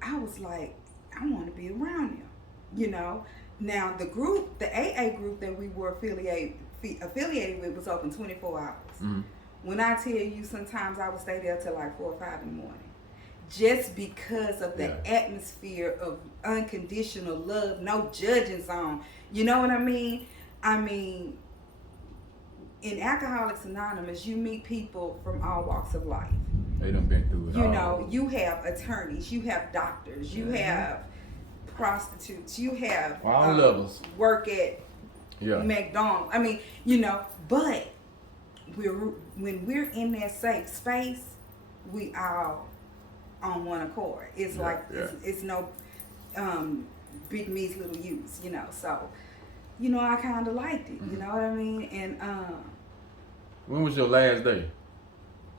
I was like, I want to be around them. You know. Now the group, the AA group that we were affiliated with was open 24 hours. Mm-hmm. When I tell you, sometimes I would stay there till like 4 or 5 in the morning. Just because of the atmosphere of unconditional love, no judging zone. You know what I mean? I mean, in Alcoholics Anonymous, you meet people from all walks of life. They done been through it all. You know, you have attorneys, you have doctors, you have prostitutes, you have all levels. Work at McDonald's. I mean, you know, but when we're in that safe space, we all on one accord. It's it's no big me's little U's, you know. So, you know, I kind of liked it. You know what I mean? And when was your last day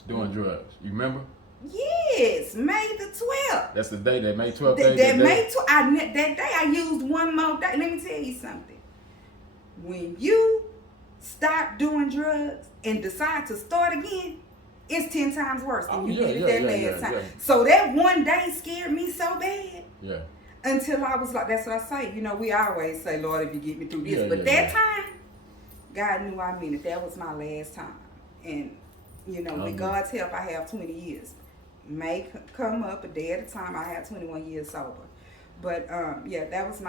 doing drugs? You remember? Yes, May the 12th. That's the day, that May 12th day. That day I used one more day. Let me tell you something. When you stop doing drugs and decide to start again, it's 10 times worse than you did it that last time. So that one day scared me so bad. Yeah. Until I was like, that's what I say. You know, we always say, Lord, if you get me through this. But that time, God knew I meant it. That was my last time. And, you know, with God's help, I have 20 years. May come up a day at a time. I have 21 years sober. But, that was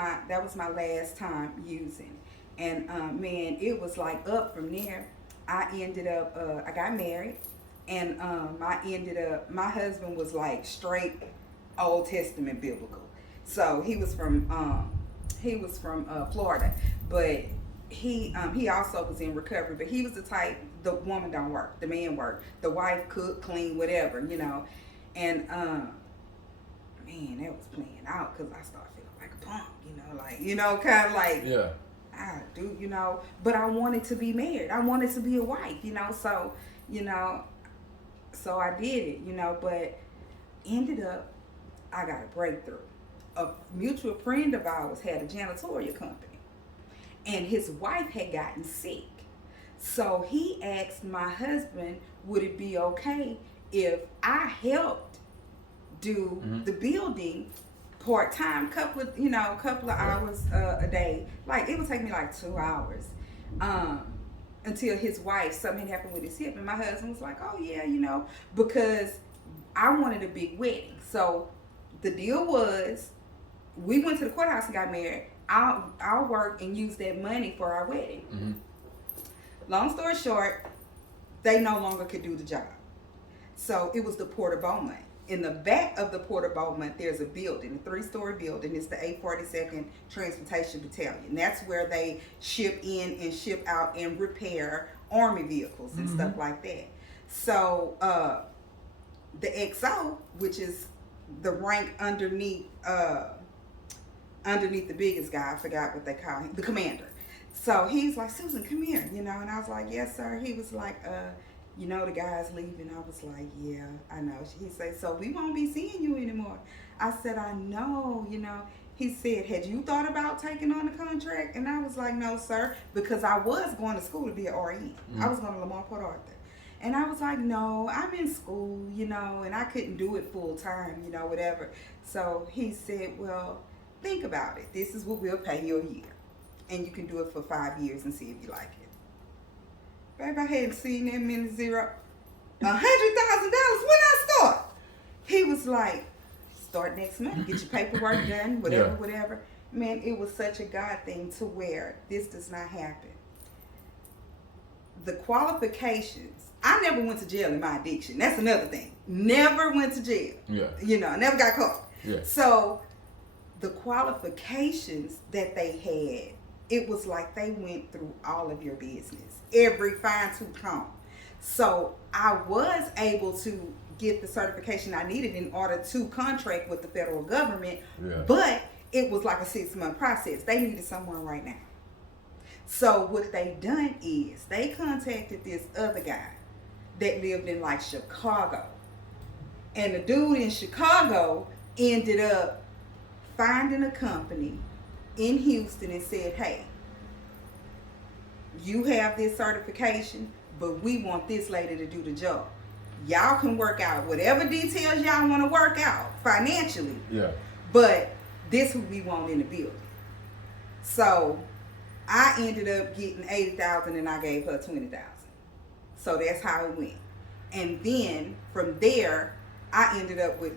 my last time using. And, man, it was like up from there. I ended up, I got married. And my husband was like straight Old Testament biblical. So he was from Florida, but he also was in recovery. But he was the type, the woman don't work, the man work, the wife cook, clean, whatever, you know. And man, that was playing out because I started feeling like a punk, you know, like, you know, kind of like I do, you know. But I wanted to be married. I wanted to be a wife, you know. So, you know. So I did it, you know, but ended up, I got a breakthrough. A mutual friend of ours had a janitorial company, and his wife had gotten sick. So he asked my husband, would it be okay if I helped do the building part-time, couple of hours a day. Like, it would take me like 2 hours. Until his wife, something had happened with his hip, and my husband was like, oh yeah, you know, because I wanted a big wedding. So the deal was, we went to the courthouse and got married. I'll work and use that money for our wedding. Long story short, they no longer could do the job. So it was the Port of Beaumont. In the back of the Port of Beaumont, there's a building, a 3-story building. It's the 842nd Transportation Battalion. That's where they ship in and ship out and repair Army vehicles and stuff like that. So the XO, which is the rank underneath the biggest guy, I forgot what they call him, the commander. So he's like, Susan, come here, you know. And I was like, yes, sir. He was like, you know, the guy's leaving. I was like, yeah, I know. He said, so we won't be seeing you anymore. I said, I know, you know. He said, had you thought about taking on the contract? And I was like, no, sir, because I was going to school to be an RN. I was going to Lamar Port Arthur. And I was like, no, I'm in school, you know, and I couldn't do it full time, you know, whatever. So he said, well, think about it. This is what we'll pay you a year. And you can do it for 5 years and see if you like it. Babe, I hadn't seen that many $100,000 when I start. He was like, start next month, get your paperwork done, whatever. Man, it was such a God thing to where this does not happen. The qualifications, I never went to jail in my addiction. That's another thing. Never went to jail. Yeah. You know, I never got caught. Yeah. So the qualifications that they had, it was like they went through all of your business, every fine-tooth comb. So I was able to get the certification I needed in order to contract with the federal government, but it was like a 6-month process. They needed someone right now. So what they done is they contacted this other guy that lived in like Chicago. And the dude in Chicago ended up finding a company in Houston and said, hey, you have this certification, but we want this lady to do the job. Y'all can work out whatever details y'all want to work out financially. Yeah. But this who we want in the building. So I ended up getting $80,000 and I gave her $20,000. So that's how it went. And then from there, I ended up with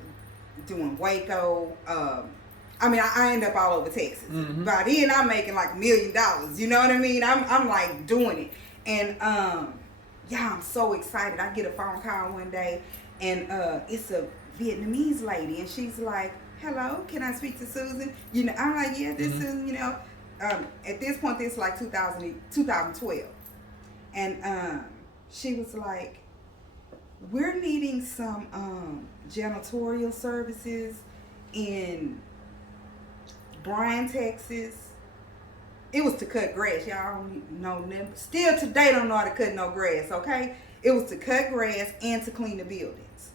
doing Waco. I ended up all over Texas. Mm-hmm. By then, I'm making like $1 million. You know what I mean? I'm like doing it. And I'm so excited. I get a phone call one day, and it's a Vietnamese lady, and she's like, hello, can I speak to Susan? You know, I'm like, yeah, this is, you know, at this point, this is like 2012. And she was like, we're needing some janitorial services in Bryan, Texas. It was to cut grass. Y'all don't know. Still today don't know how to cut no grass, okay? It was to cut grass and to clean the buildings.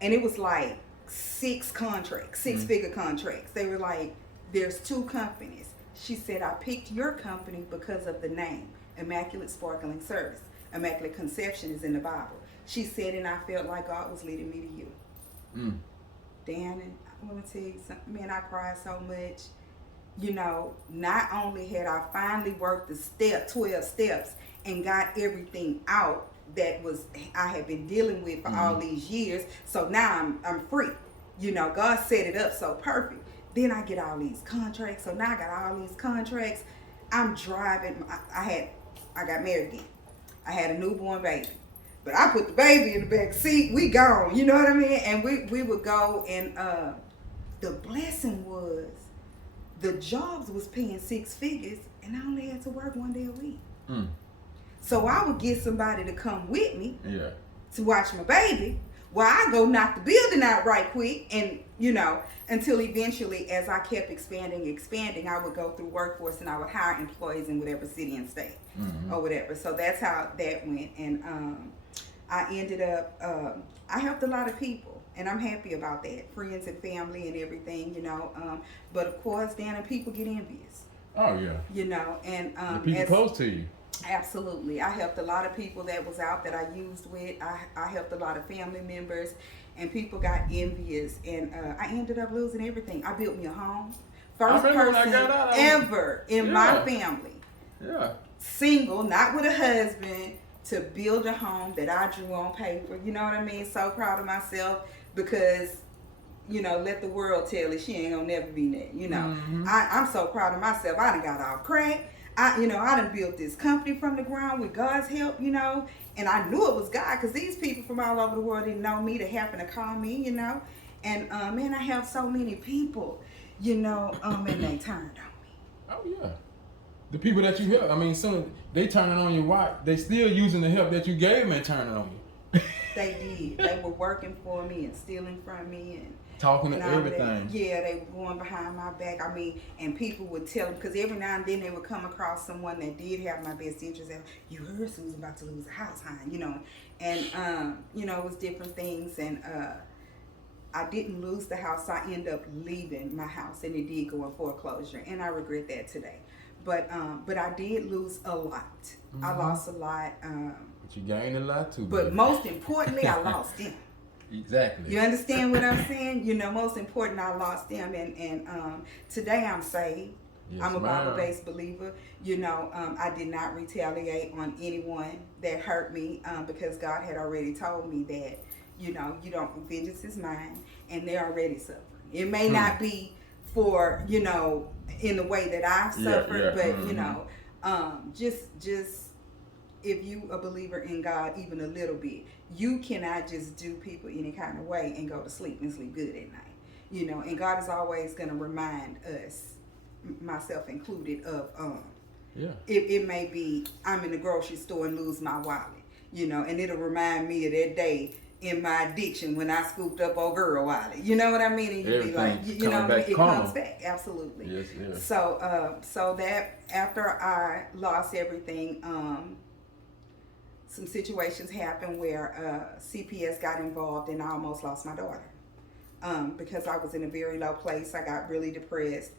And it was like 6 contracts, 6-figure contracts. They were like, there's 2 companies. She said, I picked your company because of the name, Immaculate Sparkling Service. Immaculate Conception is in the Bible. She said, and I felt like God was leading me to you. Dan, I want to tell you something. Man, I cried so much. You know, not only had I finally worked the 12 steps and got everything out that was I had been dealing with for all these years. So now I'm free. You know, God set it up so perfect. Then I get all these contracts. So now I got all these contracts. I'm driving. I got married again. I had a newborn baby. But I put the baby in the back seat. We gone. You know what I mean? And we would go, and the blessing was the jobs was paying 6 figures, and I only had to work 1 day a week. So I would get somebody to come with me to watch my baby while I go knock the building out right quick. And, you know, until eventually, as I kept expanding, I would go through workforce and I would hire employees in whatever city and state or whatever. So that's how that went. And I ended up, I helped a lot of people, and I'm happy about that. Friends and family and everything, you know. But of course, Dan, people get envious. Oh, yeah. You know, and the people close to you. Absolutely. I helped a lot of people that was out that I used with. I helped a lot of family members, and people got envious, and I ended up losing everything. I built me a home. First person ever in my family. Yeah. Single, not with a husband, to build a home that I drew on paper. You know what I mean? So proud of myself because, you know, let the world tell it she ain't gonna never be there. You know, I'm so proud of myself. I done got off crack. I done built this company from the ground with God's help, you know, and I knew it was God because these people from all over the world didn't know me to happen to call me, you know, and man, I have so many people, you know, and they turned on me. Oh yeah, the people that you help. I mean, soon they turning on you. Why? They still using the help that you gave them and turning on you. They did. They were working for me and stealing from me and talking to everything. Yeah, they were going behind my back. I mean, and people would tell them, because every now and then they would come across someone that did have my best interest. And you heard Susan about to lose a house, huh? You know, and you know, it was different things. And I didn't lose the house. I ended up leaving my house, and it did go in foreclosure, and I regret that today. But I did lose a lot. I lost a lot. But you gained a lot too. But baby. Most importantly, I lost them. Exactly. You understand what I'm saying? You know, most important, I lost them, and today I'm saved. Yes, I'm a Bible-based believer. You know, I did not retaliate on anyone that hurt me because God had already told me that, you know, vengeance is mine, and they're already suffering. It may not be for, you know, in the way that I've suffered, but you know, just if you a believer in God even a little bit, you cannot just do people any kind of way and go to sleep and sleep good at night. You know, and God is always going to remind us, myself included, of it may be I'm in the grocery store and lose my wallet, you know, and it'll remind me of that day in my addiction when I scooped up old girl wallet. You know what I mean? And you'd be like, you know, it comes back. Absolutely. Yes, yes. So that after I lost everything, some situations happened where CPS got involved, and I almost lost my daughter because I was in a very low place. I got really depressed.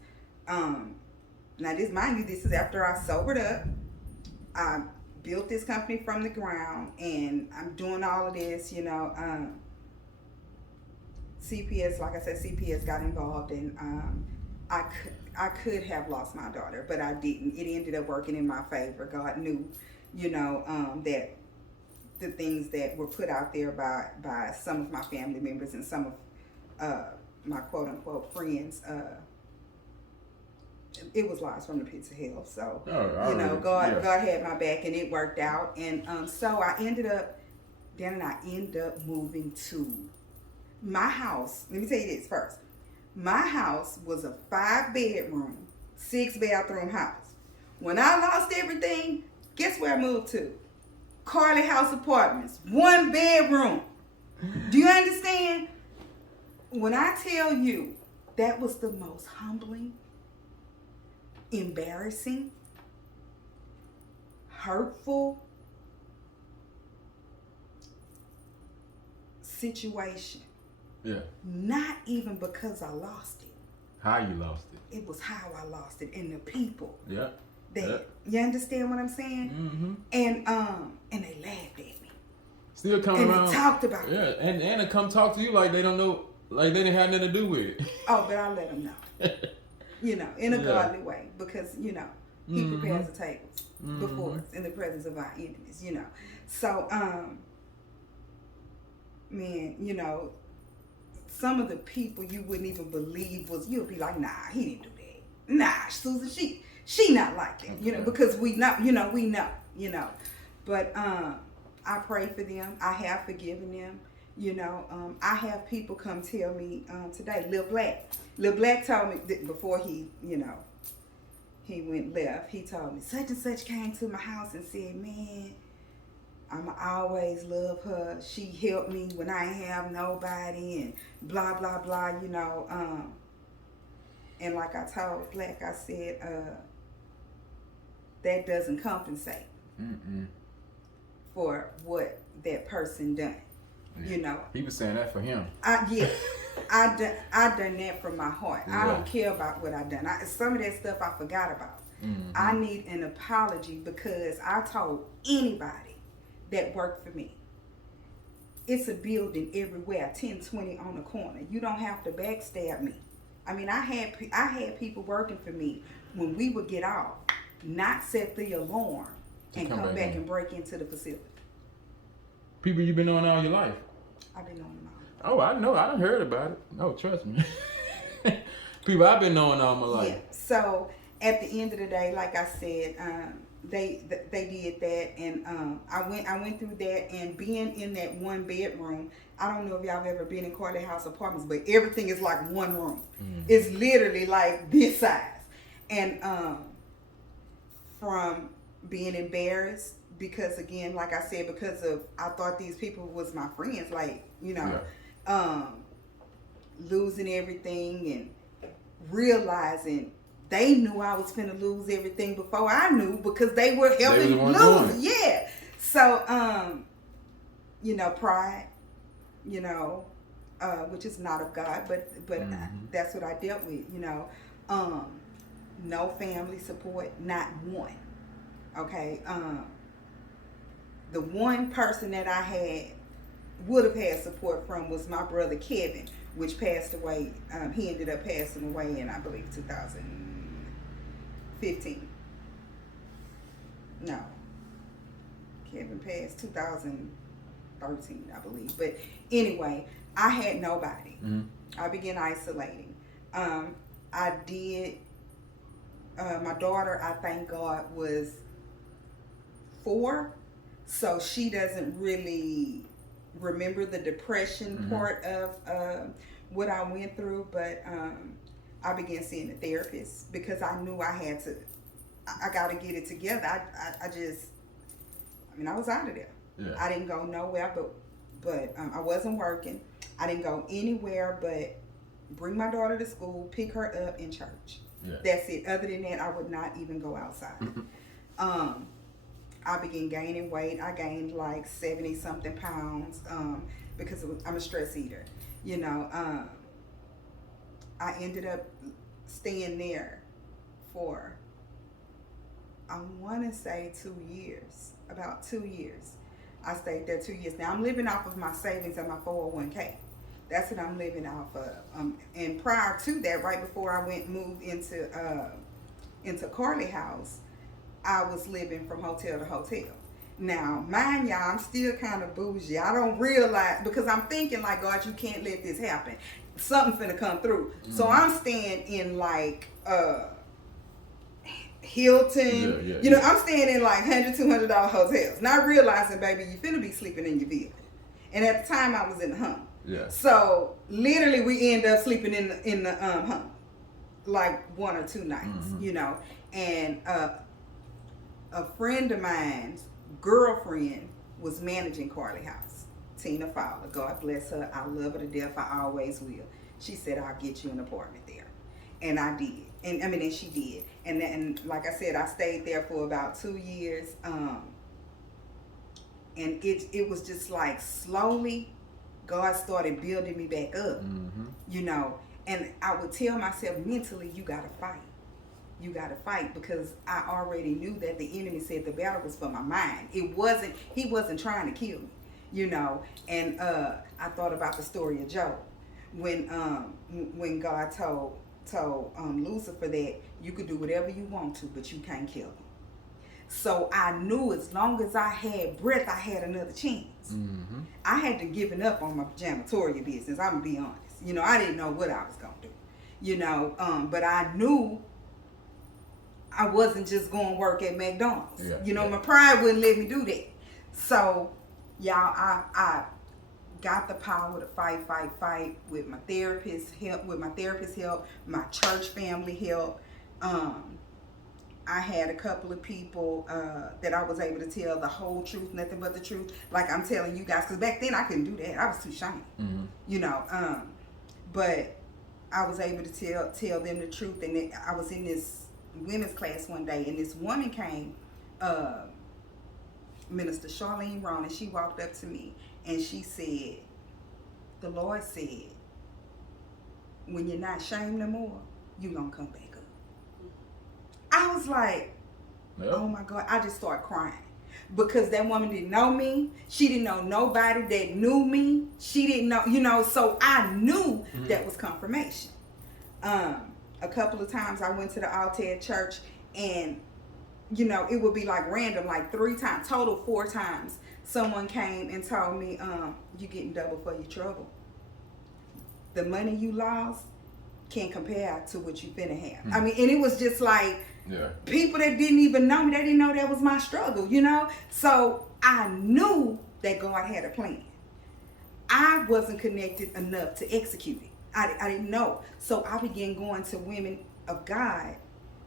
Now this, mind you, this is after I sobered up. I built this company from the ground, and I'm doing all of this, you know. CPS, like I said, CPS got involved, and I could have lost my daughter, but I didn't. It ended up working in my favor. God knew, you know, that the things that were put out there by some of my family members and some of my quote unquote friends, it was lies from the pits of hell. So you know, God had my back, and it worked out. And so I ended up moving to my house. Let me tell you this first. My house was a 5-bedroom, 6-bathroom house. When I lost everything, guess where I moved to? Carly House Apartments, 1 bedroom. Do you understand? When I tell you that was the most humbling, embarrassing, hurtful situation. Yeah. Not even because I lost it. How you lost it? It was how I lost it, and the people. Yeah. You understand what I'm saying? Mm-hmm. And they laughed at me. Still coming around. And they talked about it. Yeah, and they come talk to you like they don't know, like they didn't have nothing to do with it. Oh, but I let them know. You know, in a godly way, because you know He prepares the tables before us in the presence of our enemies. You know, so man, you know, some of the people you wouldn't even believe you'll be like, nah, he didn't do that. Nah, Susan, she not like that. You know, because we know. But I pray for them. I have forgiven them. You know, I have people come tell me today, Lil Black told me that before he went left, he told me, such and such came to my house and said, man, I'ma always love her. She helped me when I ain't have nobody and blah, blah, blah, you know. And like I told Black, I said, that doesn't compensate for what that person done. Yeah. You know, he was saying that for him. I done that from my heart. Yeah. I don't care about what I done. Some of that stuff I forgot about. I need an apology because I told anybody that worked for me, it's a building everywhere, 1020 on the corner. You don't have to backstab me. I mean, I had people working for me when we would get off, not set the alarm and come back and break into the facility. People you've been knowing all your life. I've been knowing them all. Oh, I know. I done heard about it. No, trust me. People I've been knowing all my life. Yeah. So at the end of the day, like I said, they did that, and I went through that, and being in that 1 bedroom. I don't know if y'all have ever been in Carly House Apartments, but everything is like one room. It's literally like this size, and from being embarrassed. Because again, like I said, because of I thought these people was my friends, like, you know, losing everything and realizing they knew I was finna lose everything before I knew because they were helping lose. Yeah. So you know, pride, you know, which is not of God, but that's what I dealt with, you know. No family support, not one. Okay. The one person that I would have had support from was my brother Kevin, which passed away. He ended up passing away in, I believe, 2015. No. Kevin passed 2013, I believe. But anyway, I had nobody. I began isolating. I did, my daughter, I thank God, was 4. So she doesn't really remember the depression part of what I went through, but I began seeing a therapist because I knew I had to. I got to get it together. I was out of there. Yeah. I didn't go nowhere, but I wasn't working. I didn't go anywhere but bring my daughter to school, pick her up in church. Yeah. That's it. Other than that, I would not even go outside. I began gaining weight. I gained like 70 something pounds because I'm a stress eater. You know, I ended up staying there for, I want to say 2 years, about 2 years. I stayed there 2 years. Now I'm living off of my savings and my 401k. That's what I'm living off of. And prior to that, right before I moved into Carly House, I was living from hotel to hotel. Now, mind y'all, I'm still kind of bougie. I don't realize, because I'm thinking like, God, you can't let this happen. Something finna come through. Mm-hmm. So I'm staying in like Hilton. You know, I'm staying in like $100, $200 hotels. Not realizing, baby, you finna be sleeping in your vehicle. And at the time, I was in the Hummer. Yeah. So literally, we end up sleeping in the Hummer, like 1 or 2 nights. Mm-hmm. You know, and a friend of mine's girlfriend was managing Carly House. Tina Fowler, God bless her. I love her to death. I always will. She said, I'll get you an apartment there. And I did. And she did. And like I said, I stayed there for about 2 years. And it was just like slowly God started building me back up. Mm-hmm. You know, and I would tell myself mentally, you gotta fight. You got to fight, because I already knew that the enemy said the battle was for my mind. He wasn't trying to kill me, you know. And I thought about the story of Job when God told Lucifer that you could do whatever you want to, but you can't kill him. So I knew as long as I had breath, I had another chance. Mm-hmm. I had to given up on my janitorial business. I'm gonna be honest. You know, I didn't know what I was gonna do. You know, but I knew I wasn't just going to work at McDonald's. Yeah, you know, my pride wouldn't let me do that. So, y'all, I got the power to fight with my therapist's help, my church family help. I had a couple of people that I was able to tell the whole truth, nothing but the truth, like I'm telling you guys, because back then I couldn't do that. I was too shy, mm-hmm. You know. But I was able to tell them the truth, and I was in this women's class one day, and this woman came, Minister Charlene Ron, and she walked up to me and she said, the Lord said, when you're not ashamed no more, you're gonna come back up. I was like, yep. Oh my God, I just started crying, because that woman didn't know me. She didn't know nobody that knew me. She didn't know, you know, so I knew mm-hmm. that was confirmation. A couple of times I went to the altar at church, and you know, it would be like random, like 3 times, total 4 times. Someone came and told me, you're getting double for your trouble. The money you lost can't compare to what you finna have. Mm-hmm. I mean, and it was just like, yeah. People that didn't even know me, they didn't know that was my struggle, you know? So I knew that God had a plan. I wasn't connected enough to execute it. I didn't know. So I began going to women of God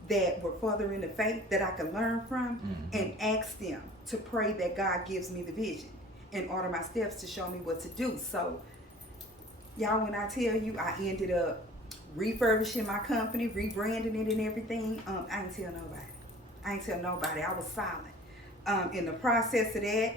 that were further in the faith that I could learn from, mm-hmm. and ask them to pray that God gives me the vision and order my steps to show me what to do. So, y'all, when I tell you I ended up refurbishing my company, rebranding it and everything, I ain't tell nobody. I was silent. In the process of that,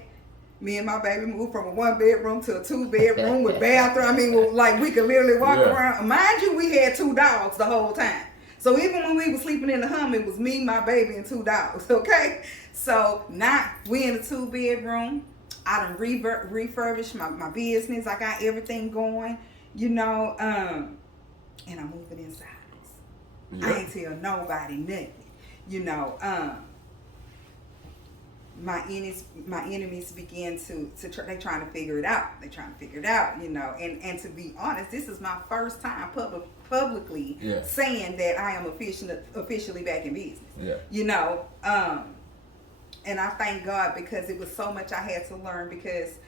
me and my baby moved from a 1-bedroom to a 2-bedroom with bathroom. I mean, like we could literally walk around. Mind you, we had 2 dogs the whole time. So even when we were sleeping in the Hummer, it was me, my baby, and 2 dogs. Okay, so now we in a 2-bedroom. I done refurbished my business. I got everything going, you know, and I'm moving in silence. Yep. I ain't tell nobody nothing, you know. My enemies begin to they trying to figure it out. You know. And to be honest, this is my first time publicly saying that I am officially back in business. Yeah. You know. And I thank God, because it was so much I had to learn, because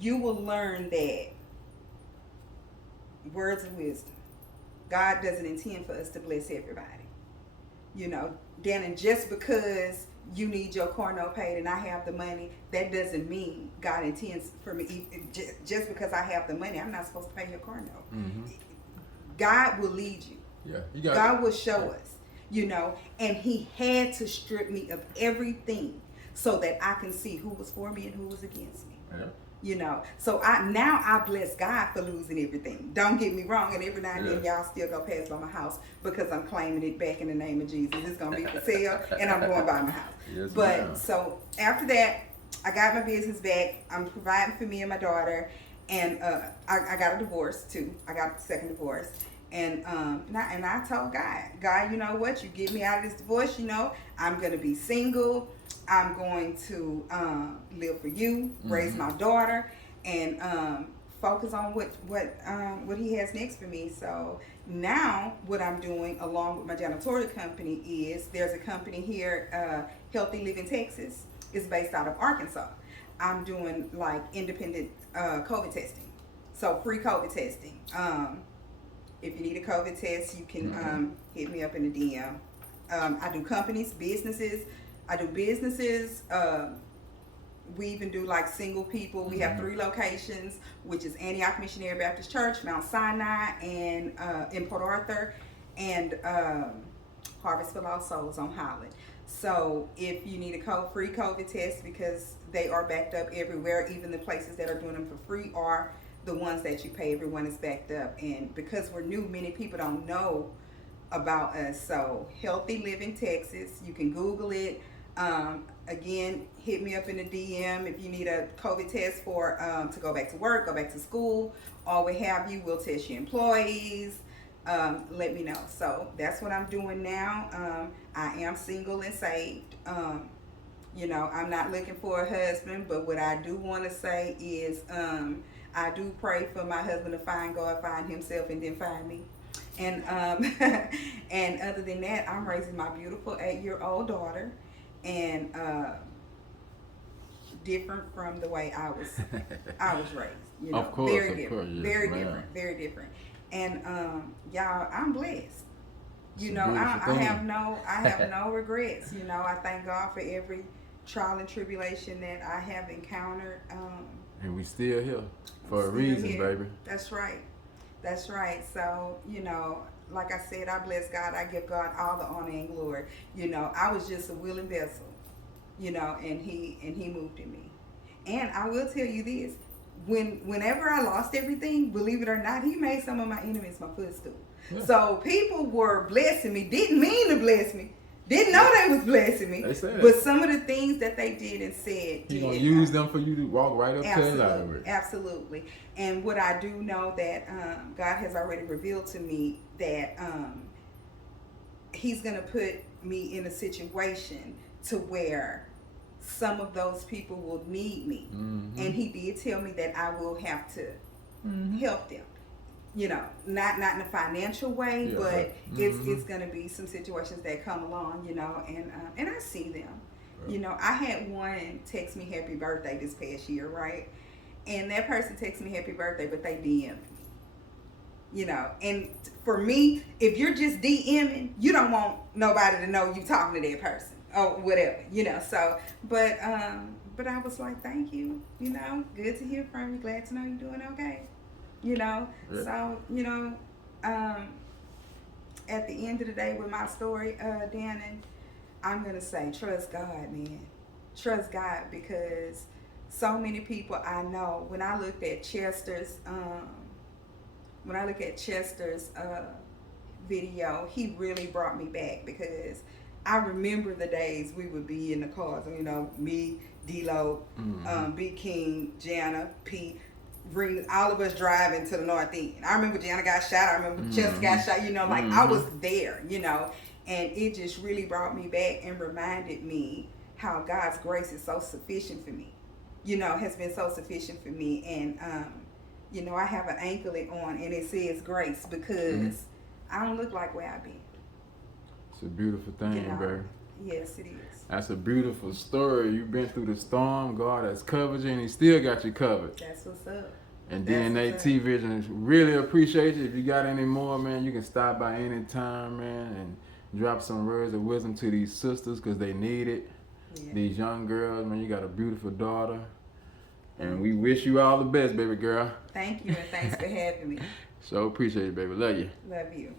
you will learn that words of wisdom. God doesn't intend for us to bless everybody. You know, and just because you need your car note paid and I have the money, that doesn't mean God intends for me. Just because I have the money, I'm not supposed to pay your car note. Mm-hmm. God will lead you. Yeah, God will show us, you know, and he had to strip me of everything so that I can see who was for me and who was against me. Yeah. So I bless God for losing everything. Don't get me wrong, and every now and then y'all still go past by my house because I'm claiming it back in the name of Jesus. It's gonna be for sale, and I'm going by my house. Yes, but ma'am. So after that, I got my business back. I'm providing for me and my daughter, and I got a divorce too. I got a second divorce. And I told God, you know what? You get me out of this divorce, I'm gonna be single. I'm going to live for you, raise my daughter, and focus on what He has next for me. So now, what I'm doing along with my janitorial company is there's a company here, Healthy Living Texas. It's based out of Arkansas. I'm doing like independent COVID testing, so free COVID testing. If you need a COVID test, you can hit me up in the DM. I do companies, businesses. I do businesses. We even do like single people. We have 3 locations, which is Antioch Missionary Baptist Church, Mount Sinai, and in Port Arthur, and Harvest for Lost Souls on Holland. So if you need a free COVID test, because they are backed up everywhere, even the places that are doing them for free are the ones that you pay. Everyone is backed up, and because we're new, many people don't know about us. So Healthy Living Texas, you can Google it. Again, hit me up in the DM if you need a COVID test for to go back to work, go back to school, or what have you. We'll test your employees. Let me know. So that's what I'm doing now. I am single and saved. I'm not looking for a husband, but what I do want to say is I do pray for my husband to find God, find himself, and then find me. And and other than that, I'm raising my beautiful 8-year-old daughter, and different from the way I was raised. Of course, very of different, course, yes, very ma'am. different, very different. And y'all, I'm blessed. It's a I beautiful have thing. no regrets. I thank God for every trial and tribulation that I have encountered. And we still here for a Still reason, here. baby. That's right. So, like I said, I bless God. I give God all the honor and glory. I was just a willing vessel, and he moved in me. And I will tell you this, whenever I lost everything, believe it or not, He made some of my enemies my footstool. Yeah. So people were blessing me, didn't mean to bless me, didn't know they was blessing me, They said but it. some of the things that they did and said, He gonna use them for you to walk right up to the light. Absolutely. And what I do know that God has already revealed to me that He's gonna put me in a situation to where some of those people will need me, and He did tell me that I will have to help them. Not in a financial way, but it's gonna be some situations that come along, and I see them. Right. I had one text me happy birthday this past year, right? And that person texted me happy birthday, but they DM'd me. And for me, if you're just DMing, you don't want nobody to know you talking to that person or whatever, So, but I was like, thank you, good to hear from you. Glad to know you're doing okay. Yeah. So, at the end of the day with my story, Dan, and I'm going to say, trust God, man. Trust God, because so many people I know, when I looked at Chester's, video, he really brought me back, because I remember the days we would be in the cars, me, D-Lo, Big King, Jana, P, all of us driving to the North End. I remember Jana got shot. I remember Chester got shot. I was there, and it just really brought me back and reminded me how God's grace is so sufficient for me, has been so sufficient for me. And, I have an anklet on, and it says grace, because I don't look like where I've been. It's a beautiful thing, baby. Yes, it is. That's a beautiful story. You've been through the storm. God has covered you, and He still got you covered. That's what's up. And That's DnA-Tvision really appreciate you. If you got any more, man, you can stop by anytime, man, and drop some words of wisdom to these sisters, because they need it. Yeah. These young girls, man, you got a beautiful daughter. And we wish you all the best, baby girl. Thank you, and thanks for having me. So appreciate it, baby. Love you. Love you.